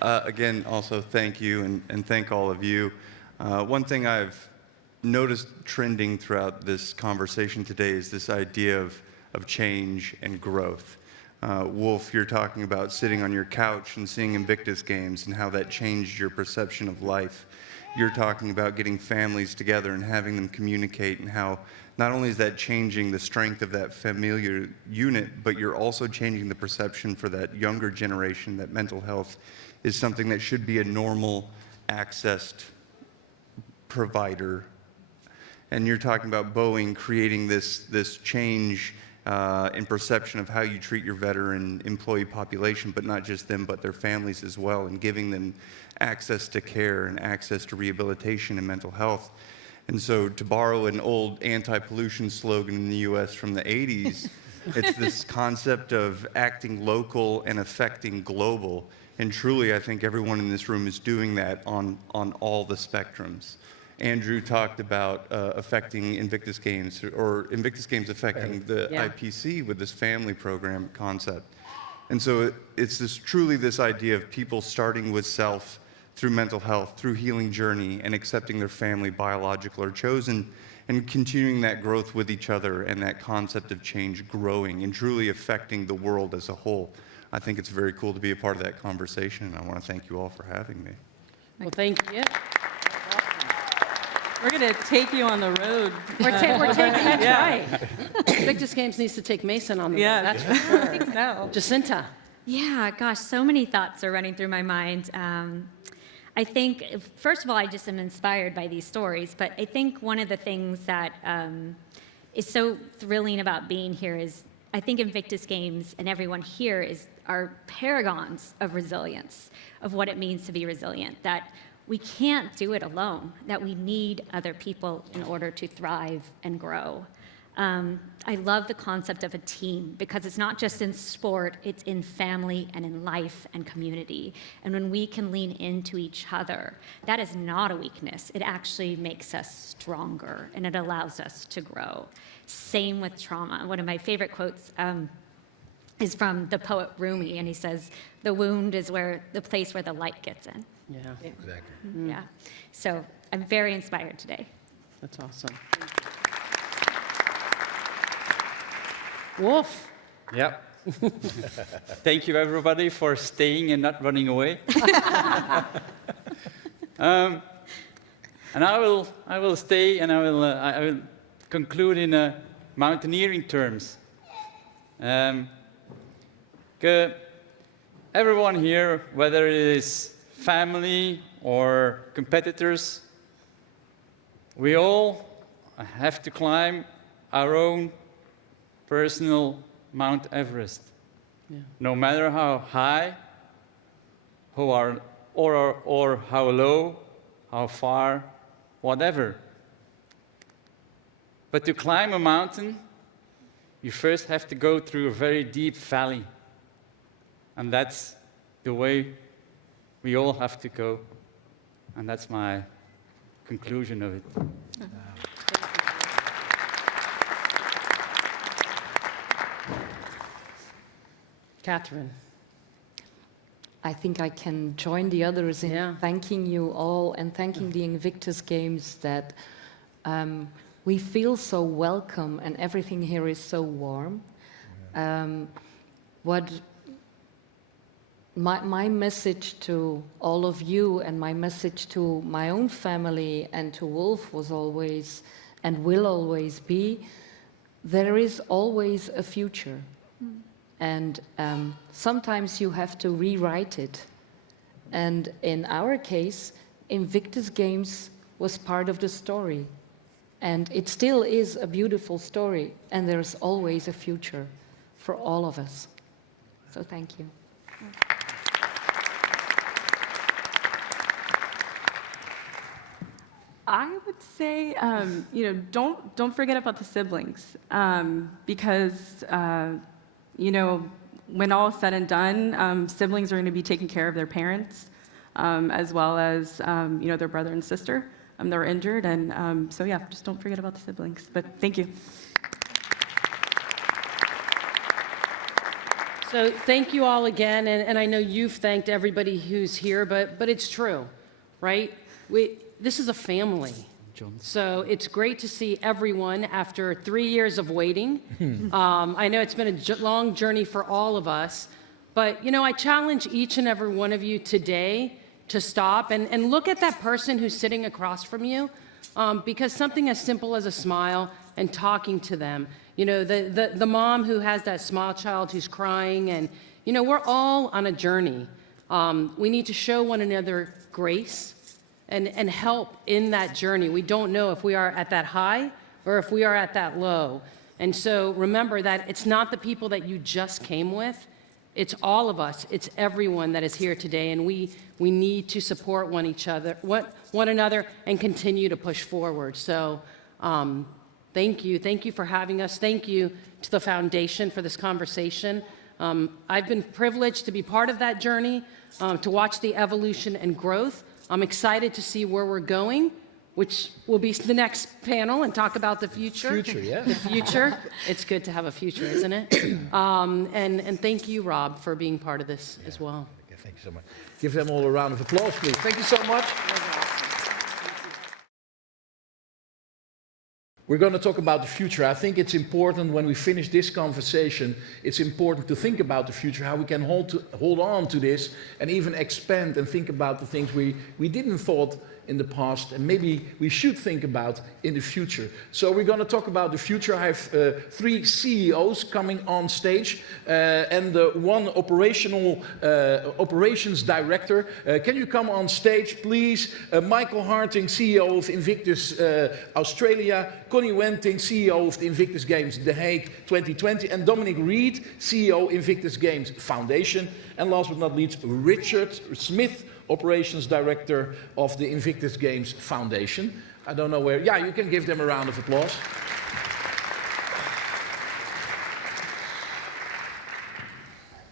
Again, also thank you, and thank all of you. One thing I've noticed trending throughout this conversation today is this idea of change and growth. Wolf, you're talking about sitting on your couch and seeing Invictus games and how that changed your perception of life. You're talking about getting families together and having them communicate, and how not only is that changing the strength of that familiar unit, but you're also changing the perception for that younger generation that mental health is something that should be a normal, accessed provider. And you're talking about Boeing creating this change in perception of how you treat your veteran employee population, but not just them, but their families as well, and giving them access to care and access to rehabilitation and mental health. And so, to borrow an old anti-pollution slogan in the US from the 80s, it's this concept of acting local and affecting global. And truly, I think everyone in this room is doing that on all the spectrums. Andrew talked about affecting Invictus Games, or Invictus Games affecting the IPC with this family program concept. And so it's truly this idea of people starting with self through mental health, through healing journey, and accepting their family, biological or chosen, and continuing that growth with each other, and that concept of change growing and truly affecting the world as a whole. I think it's very cool to be a part of that conversation, and I want to thank you all for having me. Well, thank you. We're going to take you on the road. We're taking, that's Yeah. right. Invictus Games needs to take Mason on the Yeah, road, that's for sure. I think so. Jacinta. Yeah, gosh, so many thoughts are running through my mind. I think, first of all, I just am inspired by these stories, but I think one of the things that is so thrilling about being here is I think Invictus Games and everyone here are paragons of resilience, of what it means to be resilient, that we can't do it alone, that we need other people in order to thrive and grow. I love the concept of a team, because it's not just in sport, it's in family and in life and community. And when we can lean into each other, that is not a weakness. It actually makes us stronger, and it allows us to grow. Same with trauma. One of my favorite quotes is from the poet Rumi, and he says, "The wound is the place where the light gets in." Yeah. Exactly. Mm-hmm. Yeah. So I'm very inspired today. That's awesome. Wolf. Yeah. Thank you, everybody, for staying and not running away. And I will stay, and I will conclude in mountaineering terms. Everyone here, whether it is family or competitors, we all have to climb our own personal Mount Everest. Yeah. No matter how high, or how low, how far, whatever. But to climb a mountain, you first have to go through a very deep valley. And that's the way we all have to go. And that's my conclusion of it. Catherine. I think I can join the others in thanking you all and thanking the Invictus Games that we feel so welcome and everything here is so warm. What my message to all of you and my message to my own family and to Wolf was always and will always be, there is always a future. And sometimes you have to rewrite it. And in our case, Invictus Games was part of the story. And it still is a beautiful story. And there's always a future for all of us. So thank you. I would say, don't forget about the siblings, because, when all is said and done, siblings are going to be taking care of their parents, as well as, their brother and sister. They're injured, and so yeah, just don't forget about the siblings. But thank you. So thank you all again, and I know you've thanked everybody who's here, but it's true, right? This is a family. So it's great to see everyone after 3 years of waiting. I know it's been a long journey for all of us, but I challenge each and every one of you today to stop and look at that person who's sitting across from you, because something as simple as a smile and talking to them, the mom who has that small child who's crying, and we're all on a journey. We need to show one another grace and help in that journey. We don't know if we are at that high or if we are at that low. And so remember that it's not the people that you just came with, it's all of us, it's everyone that is here today, and we need to support one another and continue to push forward. So thank you for having us. Thank you to the foundation for this conversation. I've been privileged to be part of that journey, to watch the evolution and growth. I'm excited to see where we're going, which will be the next panel, and talk about the future. Future, yeah. The future. It's good to have a future, isn't it? And thank you, Rob, for being part of this as well. Yeah, thank you so much. Give them all a round of applause, please. Thank you so much. We're going to talk about the future. I think it's important when we finish this conversation, it's important to think about the future, how we can hold on to this and even expand and think about the things we didn't thought in the past and maybe we should think about in the future. So we're going to talk about the future. I have 3 CEOs coming on stage and one operations director. Can you come on stage, please? Michael Harting, CEO of Invictus Australia, Connie Wenting, CEO of the Invictus Games The Hague 2020, and Dominic Reed, CEO Invictus Games Foundation, and last but not least, Richard Smith, Operations Director of the Invictus Games Foundation. I don't know where. Yeah, you can give them a round of applause.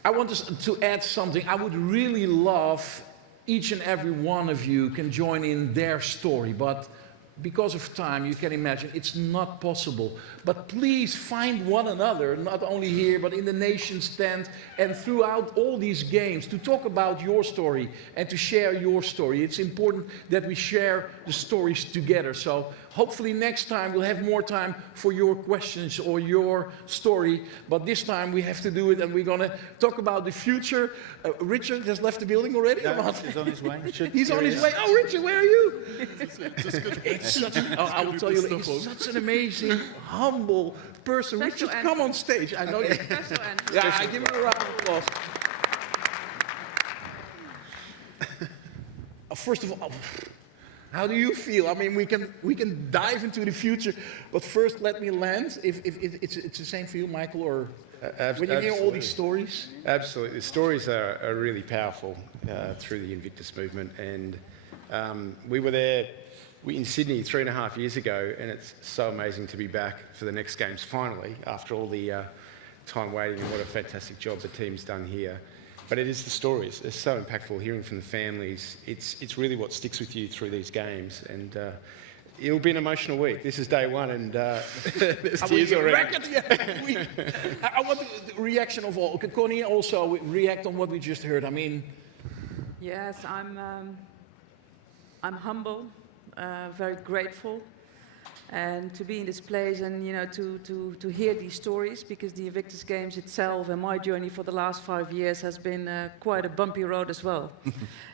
I want to add something. I would really love each and every one of you can join in their story, but because of time, you can imagine it's not possible. But please find one another, not only here, but in the nation's tent and throughout all these games, to talk about your story and to share your story. It's important that we share the stories together. So hopefully next time we'll have more time for your questions or your story. But this time we have to do it, and we're going to talk about the future. Richard has left the building already? Yeah, he's on his way. He's on his way. Oh, Richard, where are you? I will tell you, he's such an amazing, humble person. Richard, come on stage. I know you. Yeah, I give him a round of applause. First of all, how do you feel? I mean, we can dive into the future, but first let me land. If it's the same for you, Michael, or when you hear all these stories? Absolutely. The stories are really powerful through the Invictus movement. And we were there in Sydney 3.5 years ago, and it's so amazing to be back for the next games finally, after all the time waiting, and what a fantastic job the team's done here. But it is the stories. It's so impactful hearing from the families. It's really what sticks with you through these games. And it'll be an emotional week. This is day one, and there's tears already. I want the reaction of all. Can Connie also react on what we just heard? I mean... Yes, I'm humble, very grateful, and to be in this place and to hear these stories, because the Invictus Games itself and my journey for the last 5 years has been quite a bumpy road as well.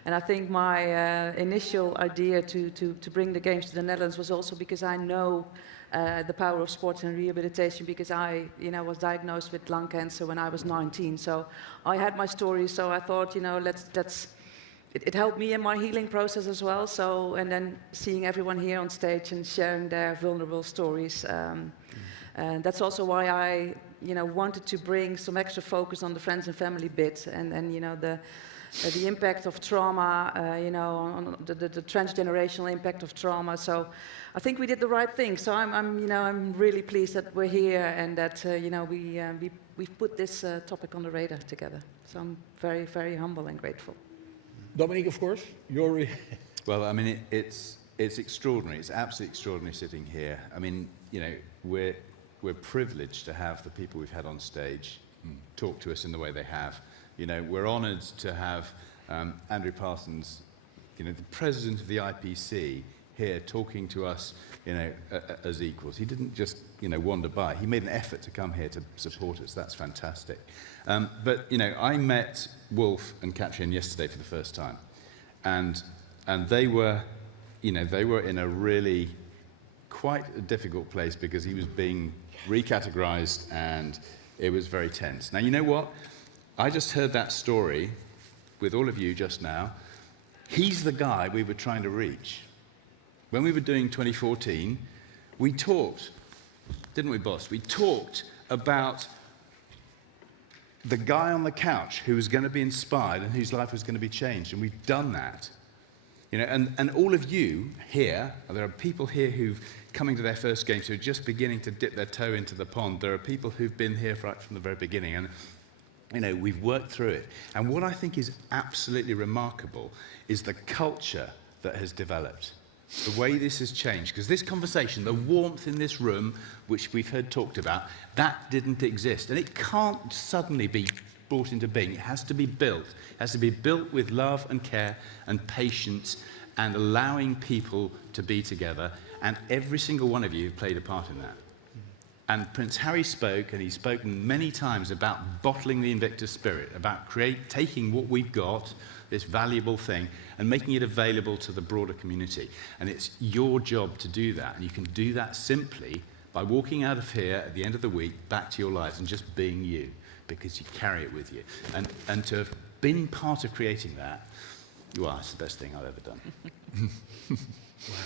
And I think my initial idea to bring the games to the Netherlands was also because I know the power of sports and rehabilitation, because I was diagnosed with lung cancer when I was 19. So I had my story. So I thought, it helped me in my healing process as well. So, and then seeing everyone here on stage and sharing their vulnerable stories, and that's also why I, wanted to bring some extra focus on the friends and family bit, and the impact of trauma, on the transgenerational impact of trauma. So I think we did the right thing. So I'm really pleased that we're here and that we've put this topic on the radar together. So I'm very, very humble and grateful. Dominique, of course, your. Well, I mean, it's extraordinary. It's absolutely extraordinary sitting here. I mean, we're privileged to have the people we've had on stage talk to us in the way they have. We're honoured to have Andrew Parsons, the president of the IPC, here talking to us, as equals. He didn't just, wander by. He made an effort to come here to support us. That's fantastic. But I met Wolf and Katrin yesterday for the first time, and they were, they were in a really quite a difficult place because he was being recategorized and it was very tense. Now, you know what? I just heard that story with all of you just now. He's the guy we were trying to reach. When we were doing 2014, we talked, didn't we, boss? We talked about the guy on the couch who was going to be inspired and whose life was going to be changed, and we've done that. And all of you here, there are people here who've coming to their first games who are just beginning to dip their toe into the pond. There are people who've been here right from the very beginning, and we've worked through it. And what I think is absolutely remarkable is the culture that has developed, the way this has changed. Because this conversation, the warmth in this room, which we've heard talked about, that didn't exist. And it can't suddenly be brought into being. It has to be built. It has to be built with love and care and patience and allowing people to be together. And every single one of you played a part in that. And Prince Harry spoke, and he's spoken many times about bottling the Invictus spirit, about taking what we've got, this valuable thing, and making it available to the broader community. And it's your job to do that. And you can do that simply by walking out of here at the end of the week back to your lives and just being you, because you carry it with you. And to have been part of creating that, well, it's the best thing I've ever done. Wow.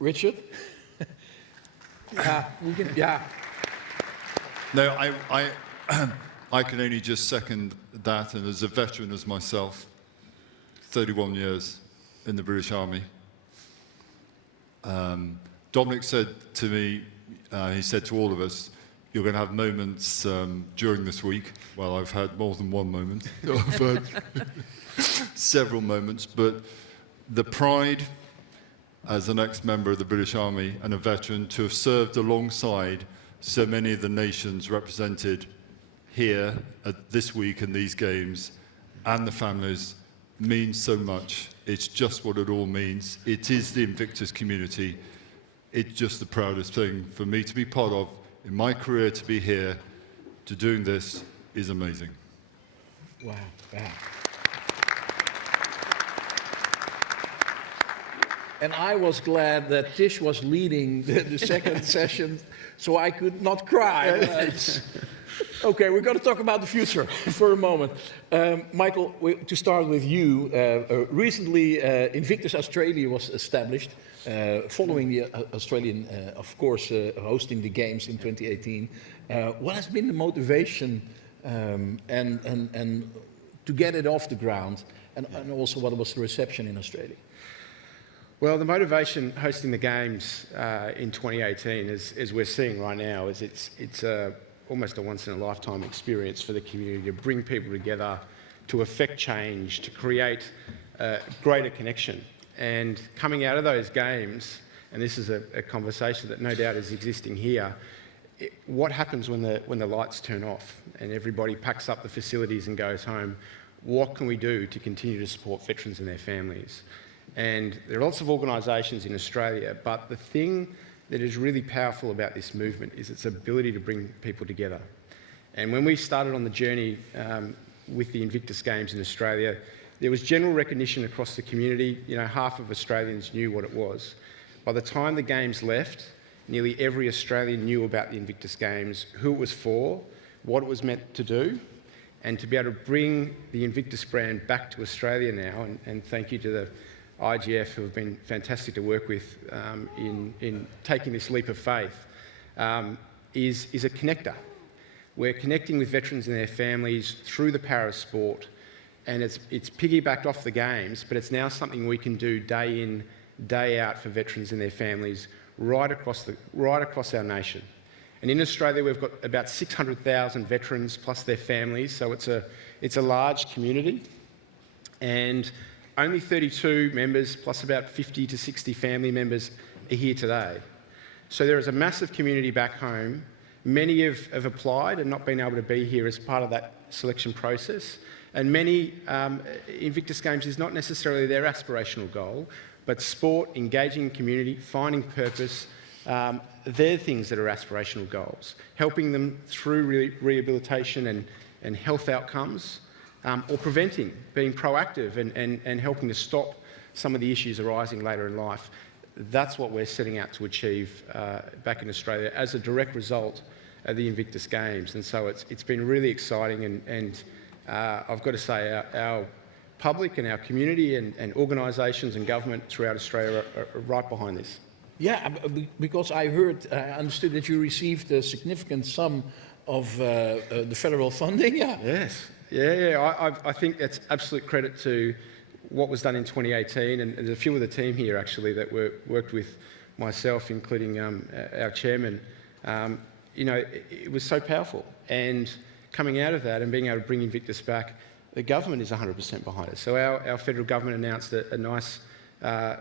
Richard? Yeah. No, I can only just second that, and as a veteran as myself, 31 years in the British Army. Dominic said to me, he said to all of us, you're going to have moments during this week. Well, I've had more than one moment. I've had several moments, but the pride as an ex-member of the British Army and a veteran to have served alongside so many of the nations represented here this week in these games and the families means so much. It's just what it all means. It is the Invictus community. It's just the proudest thing for me to be part of. In my career, to be here, to doing this is amazing. Wow. Yeah. And I was glad that Tish was leading the second session, so I could not cry. Okay, we're going to talk about the future for a moment. Michael, to start with you, recently Invictus Australia was established, following the Australian, of course, hosting the games in 2018. What has been the motivation and to get it off the ground, and also what was the reception in Australia? Well, the motivation hosting the games in 2018, as we're seeing right now, is it's almost a once-in-a-lifetime experience for the community to bring people together, to affect change, to create greater connection. And coming out of those games, and this is a conversation that no doubt is existing here, what happens when the lights turn off and everybody packs up the facilities and goes home? What can we do to continue to support veterans and their families? And there are lots of organisations in Australia, but the thing that is really powerful about this movement is its ability to bring people together. And when we started on the journey with the Invictus Games in Australia, there was general recognition across the community. Half of Australians knew what it was. By the time the Games left, nearly every Australian knew about the Invictus Games, who it was for, what it was meant to do, and to be able to bring the Invictus brand back to Australia now, and thank you to the IGF, who have been fantastic to work with in taking this leap of faith, is a connector. We're connecting with veterans and their families through the power of sport, and it's piggybacked off the games, but it's now something we can do day in, day out for veterans and their families right across our nation. And in Australia, we've got about 600,000 veterans plus their families, so it's a large community. And only 32 members plus about 50 to 60 family members are here today. So there is a massive community back home. Many have applied and not been able to be here as part of that selection process. And many, Invictus Games is not necessarily their aspirational goal, but sport, engaging in community, finding purpose, they're things that are aspirational goals. Helping them through rehabilitation and health outcomes, or preventing, being proactive and helping to stop some of the issues arising later in life. That's what we're setting out to achieve back in Australia as a direct result of the Invictus Games. And so it's been really exciting, and I've got to say our public and our community and organisations and government throughout Australia are right behind this. Yeah, because I understood that you received a significant sum of the federal funding. Yeah. Yes. Yeah. I think that's absolute credit to what was done in 2018, and there's a few of the team here actually that worked with myself, including our chairman. It was so powerful, and coming out of that and being able to bring Invictus back, the government is 100% behind it. So our federal government announced a nice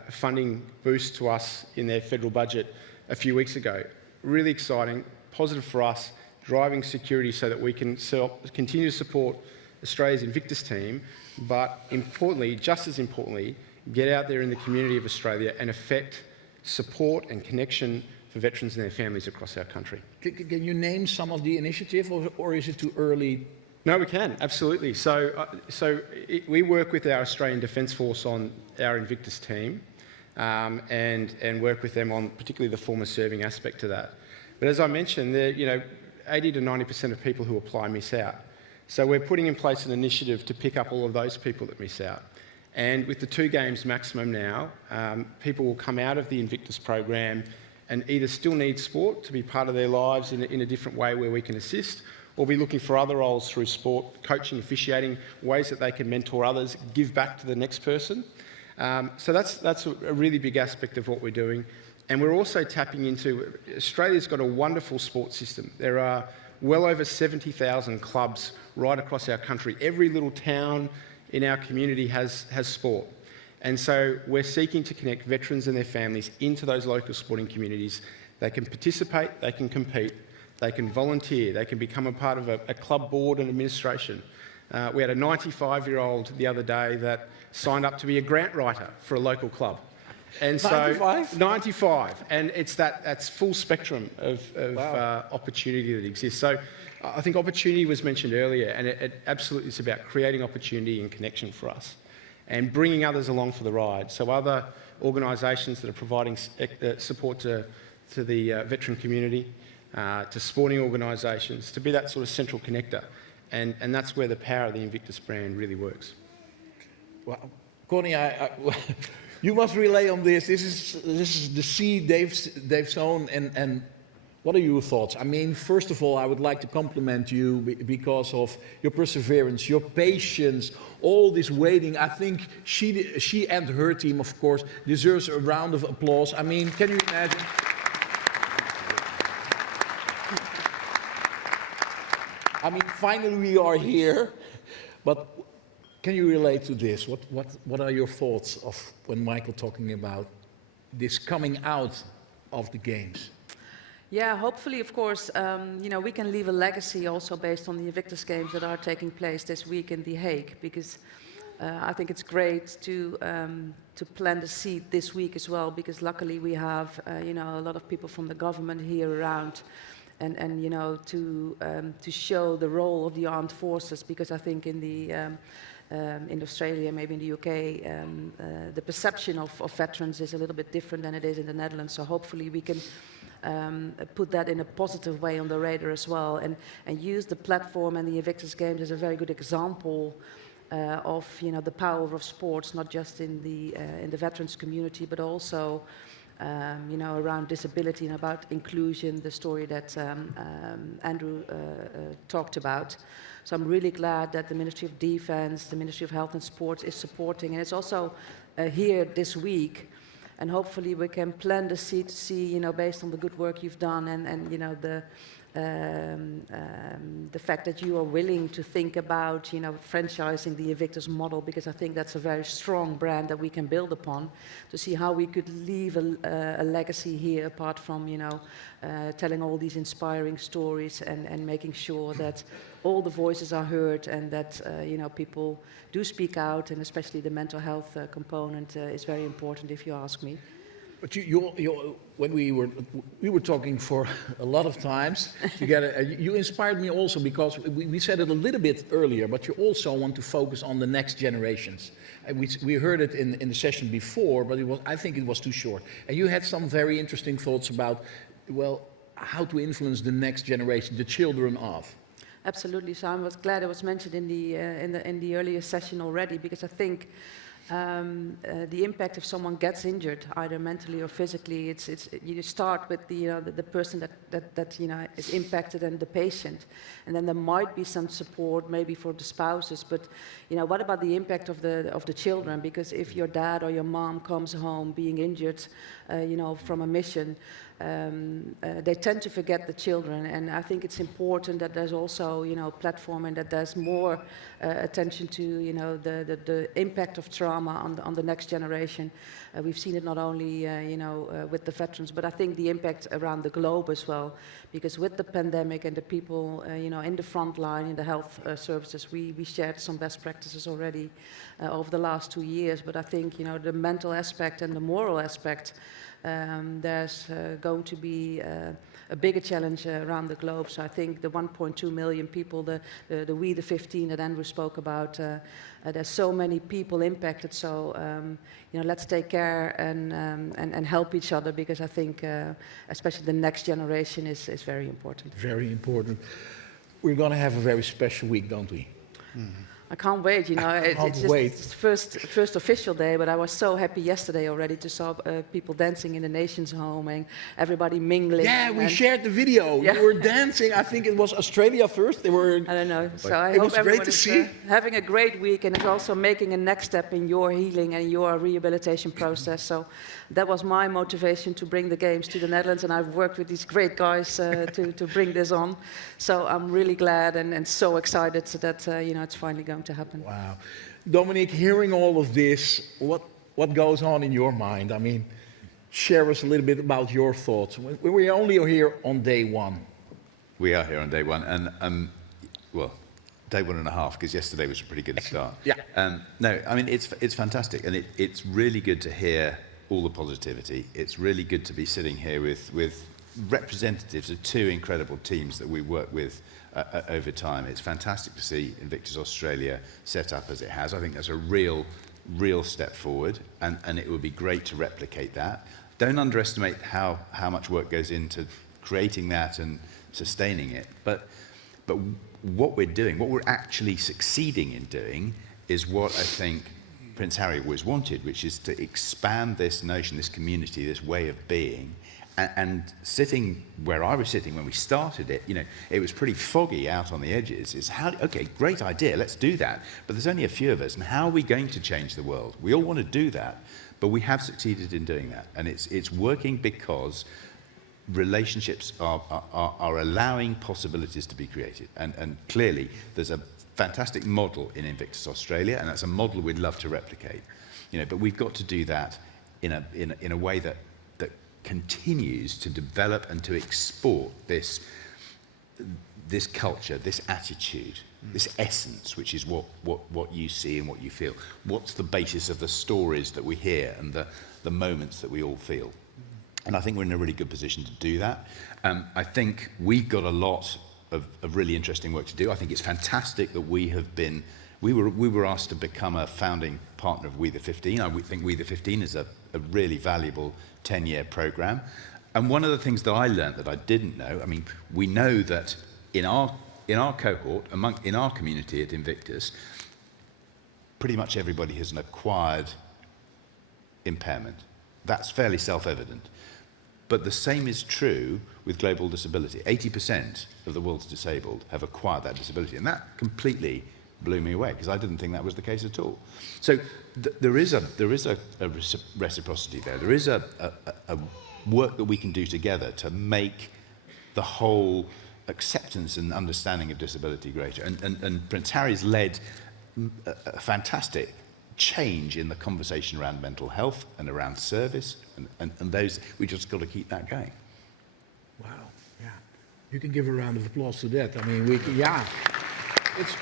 funding boost to us in their federal budget a few weeks ago. Really exciting, positive for us, driving security so that we can continue to support Australia's Invictus team, but importantly, just as importantly, get out there in the community of Australia and affect support and connection for veterans and their families across our country. Can you name some of the initiatives, or is it too early? No, we can, absolutely. We work with our Australian Defence Force on our Invictus team and work with them on particularly the former serving aspect to that. But as I mentioned, 80 to 90% of people who apply miss out. So we're putting in place an initiative to pick up all of those people that miss out. And with the 2 games maximum now, people will come out of the Invictus program and either still need sport to be part of their lives in a different way where we can assist, or be looking for other roles through sport, coaching, officiating, ways that they can mentor others, give back to the next person. So that's a really big aspect of what we're doing. And we're also tapping into, Australia's got a wonderful sports system. There are well over 70,000 clubs right across our country. Every little town in our community has sport. And so we're seeking to connect veterans and their families into those local sporting communities. They can participate, they can compete, they can volunteer, they can become a part of a club board and administration. We had a 95-year-old the other day that signed up to be a grant writer for a local club. And 95? 95, and that's full spectrum of Wow. opportunity that exists. So I think opportunity was mentioned earlier, and it absolutely is about creating opportunity and connection for us and bringing others along for the ride. So other organisations that are providing support to the veteran community, to sporting organisations, to be that sort of central connector. And that's where the power of the Invictus brand really works. Well, Connie, you must relay on this. This is the seed they've sown, and what are your thoughts? I mean, first of all, I would like to compliment you because of your perseverance, your patience, all this waiting. I think she and her team, of course, deserves a round of applause. I mean, can you imagine? I mean, finally we are here, but can you relate to this? What are your thoughts of when Michael talking about this coming out of the games? Yeah, hopefully, of course, we can leave a legacy also based on the Invictus Games that are taking place this week in The Hague, because I think it's great to plant the seed this week as well, because luckily we have, a lot of people from the government here around, and to show the role of the armed forces, because I think in Australia, maybe in the UK, the perception of veterans is a little bit different than it is in the Netherlands. So hopefully we can put that in a positive way on the radar as well, and use the platform and the Invictus Games as a very good example of the power of sports, not just in the veterans community, but also you know, around disability and about inclusion, the story that Andrew talked about. So I'm really glad that the Ministry of Defense, the Ministry of Health and Sports is supporting, and it's also here this week. And hopefully we can plant the seed to see, you know, based on the good work you've done and you know, the fact that you are willing to think about, you know, franchising the Invictus model, because I think that's a very strong brand that we can build upon, to see how we could leave a legacy here apart from, you know, telling all these inspiring stories and making sure that all the voices are heard and that, you know, people do speak out, and especially the mental health component is very important, if you ask me. But when we were talking for a lot of times together, you inspired me also because we said it a little bit earlier, but you also want to focus on the next generations. And we heard it in the session before, but I think it was too short. And you had some very interesting thoughts about, well, how to influence the next generation, the children of. Absolutely. So I was glad it was mentioned in the earlier session already, because I think the impact if someone gets injured, either mentally or physically, you start with the person that you know is impacted and the patient, and then there might be some support maybe for the spouses. But you know, what about the impact of the children? Because if your dad or your mom comes home being injured, you know, from a mission, they tend to forget the children, and I think it's important that there's also, you know, a platform and that there's more attention to, you know, the impact of trauma on the next generation. We've seen it not only, you know, with the veterans, but I think the impact around the globe as well, because with the pandemic and the people, you know, in the front line, in the health services, we shared some best practices already over the last 2 years, but I think, you know, the mental aspect and the moral aspect, there's going to be a bigger challenge around the globe. So I think the 1.2 million people, the We the 15 that Andrew spoke about, there's so many people impacted. So you know, let's take care and help each other, because I think especially the next generation is very important. Very important. We're going to have a very special week, don't we? Mm-hmm. I can't wait, you know, it's first official day, but I was so happy yesterday already to saw people dancing in the Nations Home and everybody mingling. Yeah, we shared the video. Yeah. You were dancing, I think it was Australia first. They were. I don't know. So I hope everyone is having a great week, and it's also making a next step in your healing and your rehabilitation process. So that was my motivation to bring the games to the Netherlands, and I've worked with these great guys to bring this on. So I'm really glad and so excited that you know, it's finally going to happen. Wow. Dominic, hearing all of this, what goes on in your mind? I mean, share us a little bit about your thoughts. We're only here on day one. We are here on day one, and well, day 1.5, because yesterday was a pretty good start. Yeah. No, I mean, it's fantastic, and it's really good to hear all the positivity. It's really good to be sitting here with representatives of 2 incredible teams that we work with over time. It's fantastic to see Invictus Australia set up as it has. I think that's a real step forward, and it would be great to replicate that. Don't underestimate how much work goes into creating that and sustaining it. But what we're doing, what we're actually succeeding in doing, is what I think Prince Harry always wanted, which is to expand this notion, this community, this way of being. And sitting where I was sitting when we started it, you know, it was pretty foggy out on the edges. It's okay, great idea, let's do that. But there's only a few of us, and how are we going to change the world? We all want to do that, but we have succeeded in doing that. And it's working because relationships are allowing possibilities to be created. And clearly, there's a fantastic model in Invictus Australia, and that's a model we'd love to replicate. You know, but we've got to do that in a way that continues to develop and to export this culture, this attitude, this essence, which is what you see and what you feel. What's the basis of the stories that we hear and the moments that we all feel? And I think we're in a really good position to do that. I think we've got a lot of really interesting work to do. I think it's fantastic that we were asked to become a founding partner of We the 15. I think We the 15 is a really valuable 10-year program. And one of the things that I learned that I didn't know, I mean, we know that in our cohort, in our community at Invictus, pretty much everybody has an acquired impairment. That's fairly self-evident. But the same is true with global disability. 80% of the world's disabled have acquired that disability, and that completely blew me away because I didn't think that was the case at all. So there is a reciprocity there. There is a work that we can do together to make the whole acceptance and understanding of disability greater. And Prince Harry's led a fantastic change in the conversation around mental health and around service, and those, we just got to keep that going. Wow, yeah. You can give a round of applause to that. I mean, it's...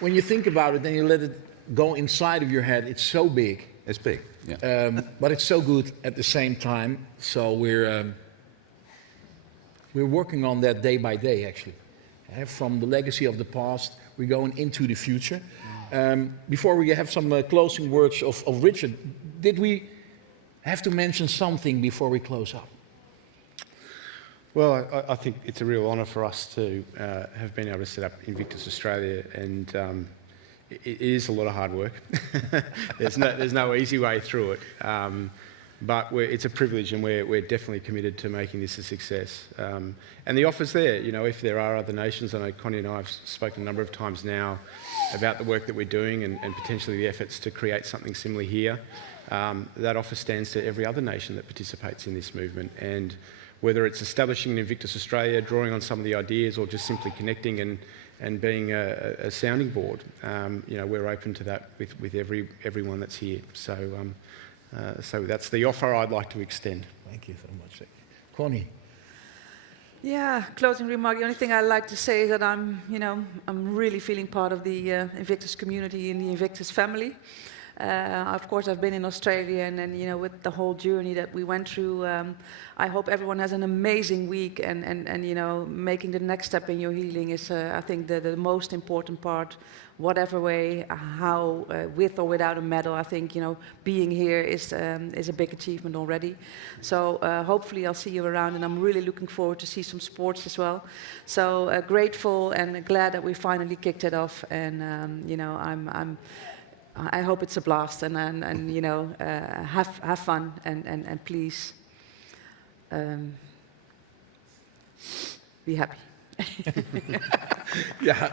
When you think about it, then you let it go inside of your head, it's so big. It's big, yeah. But it's so good at the same time, so we're working on that day by day, actually. From the legacy of the past, we're going into the future. Before we have some closing words of Richard, did we have to mention something before we close up? Well, I think it's a real honour for us to have been able to set up Invictus Australia, and it is a lot of hard work. There's no easy way through it, but it's a privilege, and we're definitely committed to making this a success. And the offer's there. You know, if there are other nations, I know Connie and I have spoken a number of times now about the work that we're doing and potentially the efforts to create something similar here. That offer stands to every other nation that participates in this movement, and whether it's establishing an Invictus Australia, drawing on some of the ideas, or just simply connecting and being a sounding board, you know, we're open to that with everyone that's here. So that's the offer I'd like to extend. Thank you so much. Connie. Yeah, closing remark. The only thing I'd like to say is that I'm really feeling part of the Invictus community and the Invictus family. Of course, I've been in Australia, and you know, with the whole journey that we went through, I hope everyone has an amazing week. And you know, making the next step in your healing is, I think, the most important part. Whatever way, how, with or without a medal, I think, you know, being here is a big achievement already. So hopefully I'll see you around, and I'm really looking forward to see some sports as well. So grateful and glad that we finally kicked it off, and you know, I hope it's a blast, and you know, have fun, and please be happy. Yeah.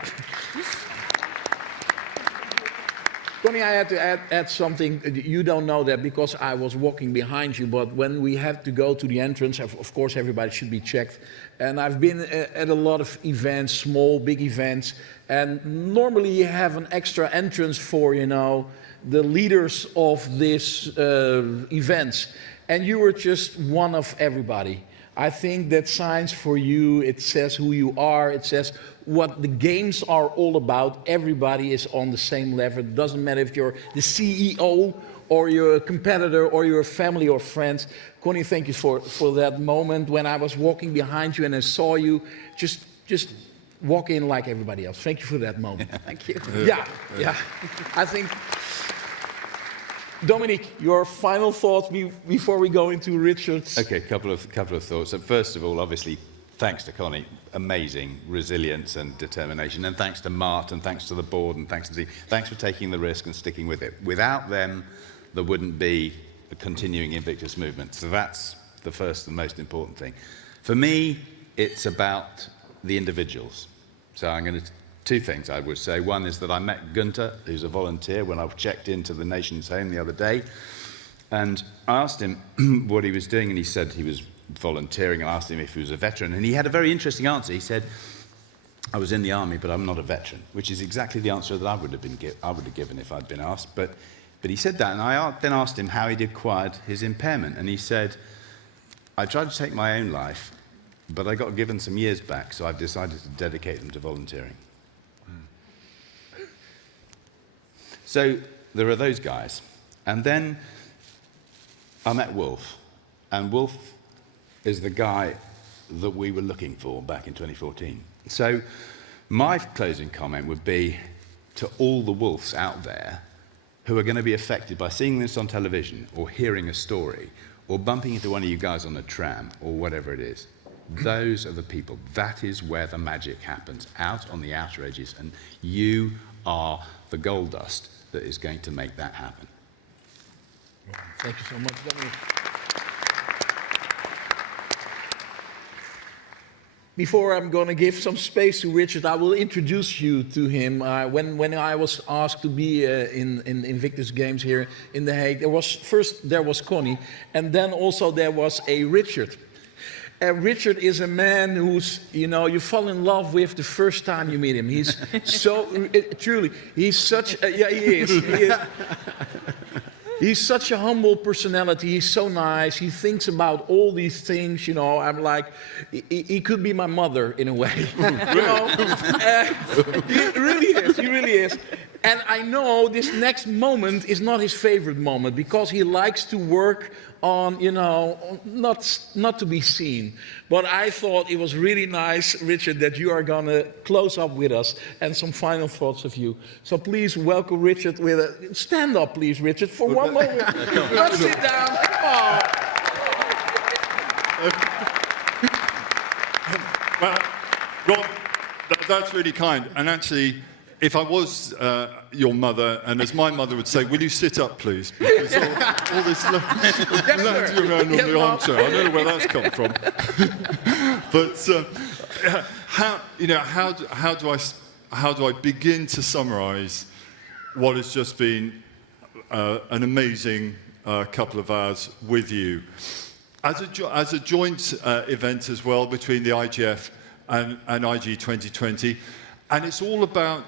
Connie, I had to add something. You don't know that because I was walking behind you, but when we had to go to the entrance, of course everybody should be checked. And I've been at a lot of events, small, big events, and normally you have an extra entrance for, you know, the leaders of this events. And you were just one of everybody. I think that signs for you, it says who you are, it says what the games are all about. Everybody is on the same level. It doesn't matter if you're the CEO or you're a competitor or you're family or friends. Connie, thank you for that moment when I was walking behind you and I saw you just walk in like everybody else. Thank you for that moment. Thank you. Yeah. I think, Dominic, your final thoughts before we go into Richard's. Okay, couple of thoughts. So first of all, obviously, thanks to Connie, amazing resilience and determination, and thanks to Mart, and thanks to the board, and thanks to the thanks for taking the risk and sticking with it. Without them, there wouldn't be a continuing Invictus movement. So that's the first and most important thing. For me, it's about the individuals. So I'm going to two things I would say. One is that I met Gunter, who's a volunteer, when I checked into the Nation's Home the other day, and I asked him what he was doing, and he said he was volunteering. I asked him if he was a veteran, and he had a very interesting answer. He said, I was in the army, but I'm not a veteran, which is exactly the answer that I would have given if I'd been asked. But he said that, and I then asked him how he'd acquired his impairment, and he said, I tried to take my own life, but I got given some years back, so I've decided to dedicate them to volunteering. So there are those guys. And then I met Wolf, and Wolf is the guy that we were looking for back in 2014. So my closing comment would be to all the Wolves out there who are going to be affected by seeing this on television or hearing a story or bumping into one of you guys on a tram or whatever it is. Those are the people. That is where the magic happens, out on the outer edges, and you are the gold dust that is going to make that happen. Thank you so much, Dominic. Before I'm going to give some space to Richard, I will introduce you to him. When I was asked to be in Invictus Games here in The Hague, there was Connie, and then also there was a Richard. Richard is a man who's, you fall in love with the first time you meet him. He's so, truly, he's such, he is. He's such a humble personality. He's so nice. He thinks about all these things, I'm like, he could be my mother in a way. He really is. And I know this next moment is not his favorite moment because he likes to work on, not to be seen. But I thought it was really nice, Richard, that you are going to close up with us and some final thoughts of you. So please welcome Richard with a... Stand up, please, Richard, for one moment. Let's sit down. Oh. Well, Rob, that's really kind. And actually, if I was your mother, and as my mother would say, will you sit up, please? Because all this lounging around on the armchair, I don't know where that's come from. But how do I begin to summarise what has just been an amazing couple of hours with you? As a joint event as well between the IGF and IG 2020, and it's all about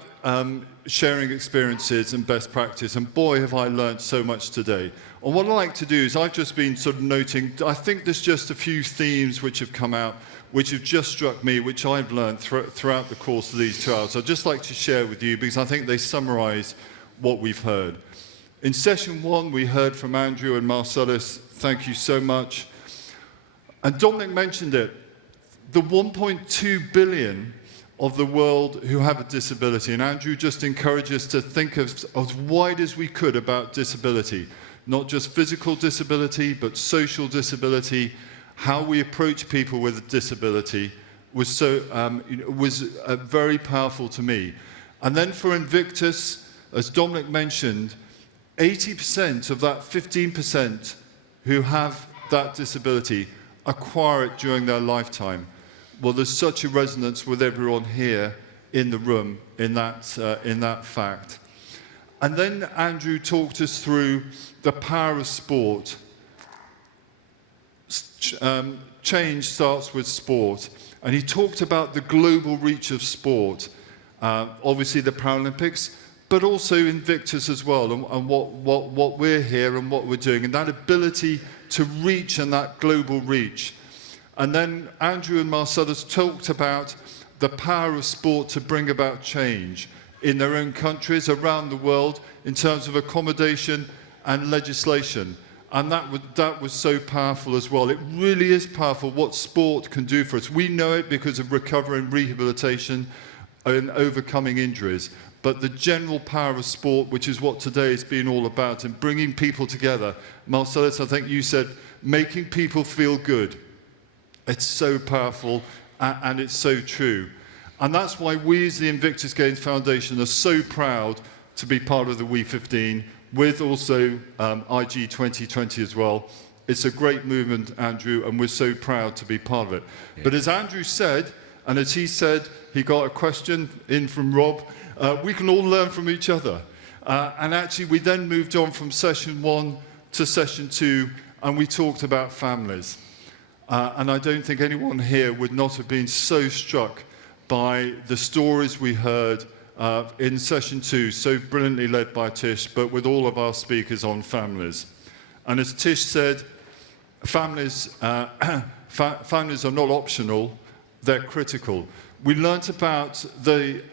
sharing experiences and best practice, and boy, have I learned so much today. And what I like to do is I've just been sort of noting, I think there's just a few themes which have come out, which have just struck me, which I've learned throughout the course of these 2 hours. I'd just like to share with you because I think they summarise what we've heard. In session 1, we heard from Andrew and Marcellus. Thank you so much. And Dominic mentioned it, the 1.2 billion of the world who have a disability. And Andrew just encouraged us to think as wide as we could about disability, not just physical disability, but social disability. How we approach people with a disability was very powerful to me. And then for Invictus, as Dominic mentioned, 80% of that 15% who have that disability acquire it during their lifetime. Well, there's such a resonance with everyone here in the room in that fact. And then Andrew talked us through the power of sport. Change starts with sport. And he talked about the global reach of sport. Obviously the Paralympics, but also Invictus as well, and what we're here and what we're doing, and that ability to reach and that global reach. And then Andrew and Marcellus talked about the power of sport to bring about change in their own countries, around the world, in terms of accommodation and legislation. And that was so powerful as well. It really is powerful what sport can do for us. We know it because of recovery and rehabilitation and overcoming injuries. But the general power of sport, which is what today has been all about, and bringing people together. Marcellus, I think you said, making people feel good. It's so powerful, and it's so true. And that's why we as the Invictus Games Foundation are so proud to be part of the We15, with also IG 2020 as well. It's a great movement, Andrew, and we're so proud to be part of it. Yeah. But as Andrew said, and as he said, he got a question in from Rob, we can all learn from each other. And actually, we then moved on from session 1 to session 2, and we talked about families. And I don't think anyone here would not have been so struck by the stories we heard in session 2, so brilliantly led by Tish, but with all of our speakers on families. And as Tish said, families are not optional, they're critical. We learnt about the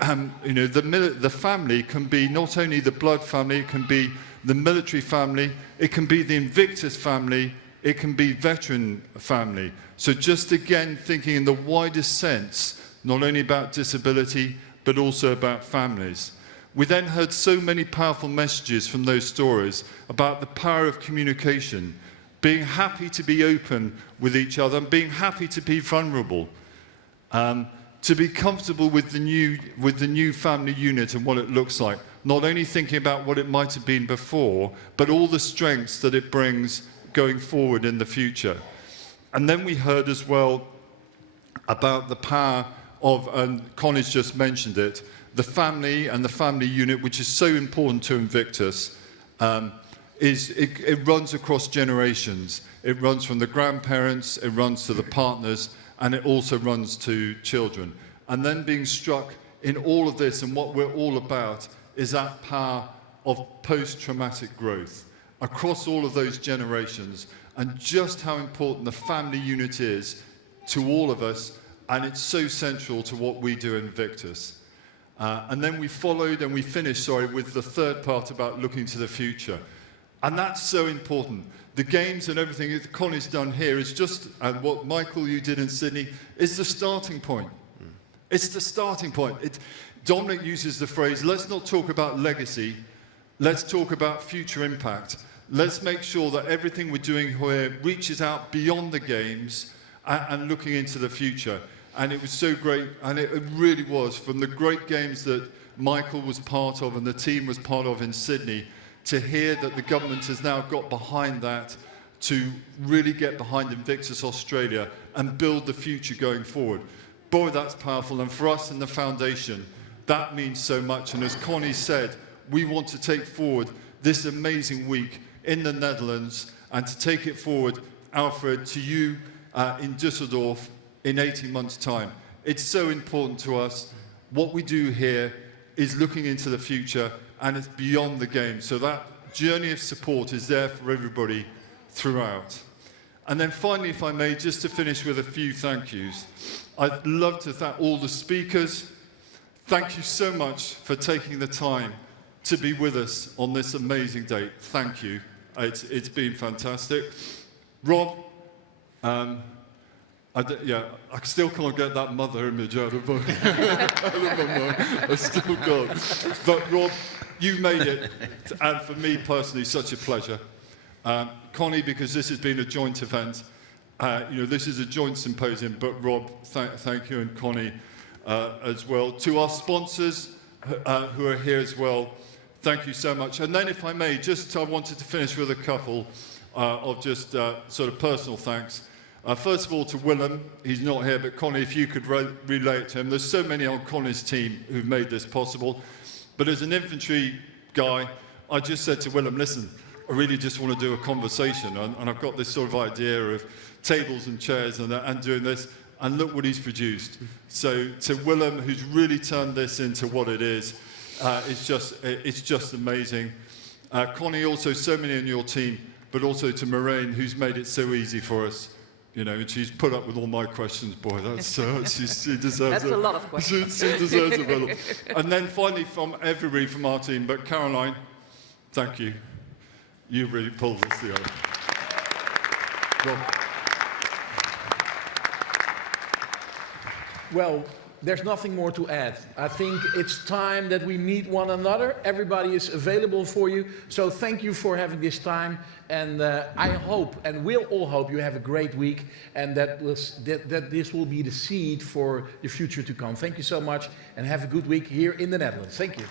family can be not only the blood family, it can be the military family, it can be the Invictus family, it can be veteran family. So just again, thinking in the widest sense, not only about disability, but also about families. We then heard so many powerful messages from those stories about the power of communication, being happy to be open with each other, and being happy to be vulnerable, to be comfortable with the new family unit and what it looks like, not only thinking about what it might have been before, but all the strengths that it brings going forward in the future. And then we heard as well about the power of, and Connie's just mentioned it, the family and the family unit, which is so important to Invictus. It runs across generations. It runs from the grandparents, it runs to the partners, and it also runs to children. And then being struck in all of this, and what we're all about, is that power of post-traumatic growth across all of those generations, and just how important the family unit is to all of us, and it's so central to what we do in Invictus. And then we followed and we finished, with the third part about looking to the future. And that's so important. The games and everything that Connie's done here is just, and what Michael, you did in Sydney, is the starting point. It's the starting point. Dominic uses the phrase, let's not talk about legacy, let's talk about future impact. Let's make sure that everything we're doing here reaches out beyond the games and looking into the future. And it was so great, and it really was, from the great games that Michael was part of and the team was part of in Sydney, to hear that the government has now got behind that to really get behind Invictus Australia and build the future going forward. Boy, that's powerful. And for us in the foundation, that means so much. And as Connie said, we want to take forward this amazing week in the Netherlands and to take it forward, Alfred, to you in Düsseldorf in 18 months' time. It's so important to us. What we do here is looking into the future, and it's beyond the game. So that journey of support is there for everybody throughout. And then finally, if I may, just to finish with a few thank yous. I'd love to thank all the speakers. Thank you so much for taking the time to be with us on this amazing day. Thank you. It's been fantastic. Rob, I still can't get that mother image out of my mind. I still can't. But Rob, you made it, and for me personally, such a pleasure. Connie, because this has been a joint event, this is a joint symposium, but Rob, thank you, and Connie as well. To our sponsors who are here as well, thank you so much. And then if I may, I wanted to finish with a couple of just sort of personal thanks. First of all, to Willem, he's not here, but Connie, if you could relate to him. There's so many on Connie's team who've made this possible. But as an infantry guy, I just said to Willem, listen, I really just want to do a conversation. And I've got this sort of idea of tables and chairs and doing this. And look what he's produced. So to Willem, who's really turned this into what it is, it's just amazing. Connie, also so many on your team, but also to Moraine, who's made it so easy for us. And she's put up with all my questions. Boy, that's she deserves that's a lot of questions. She deserves a medal. And then finally, from everybody from our team, but Caroline, thank you. You really pulled this together. Well, there's nothing more to add. I think it's time that we meet one another. Everybody is available for you. So thank you for having this time. And I hope, and we'll all hope, you have a great week, and that this will be the seed for the future to come. Thank you so much, and have a good week here in the Netherlands. Thank you.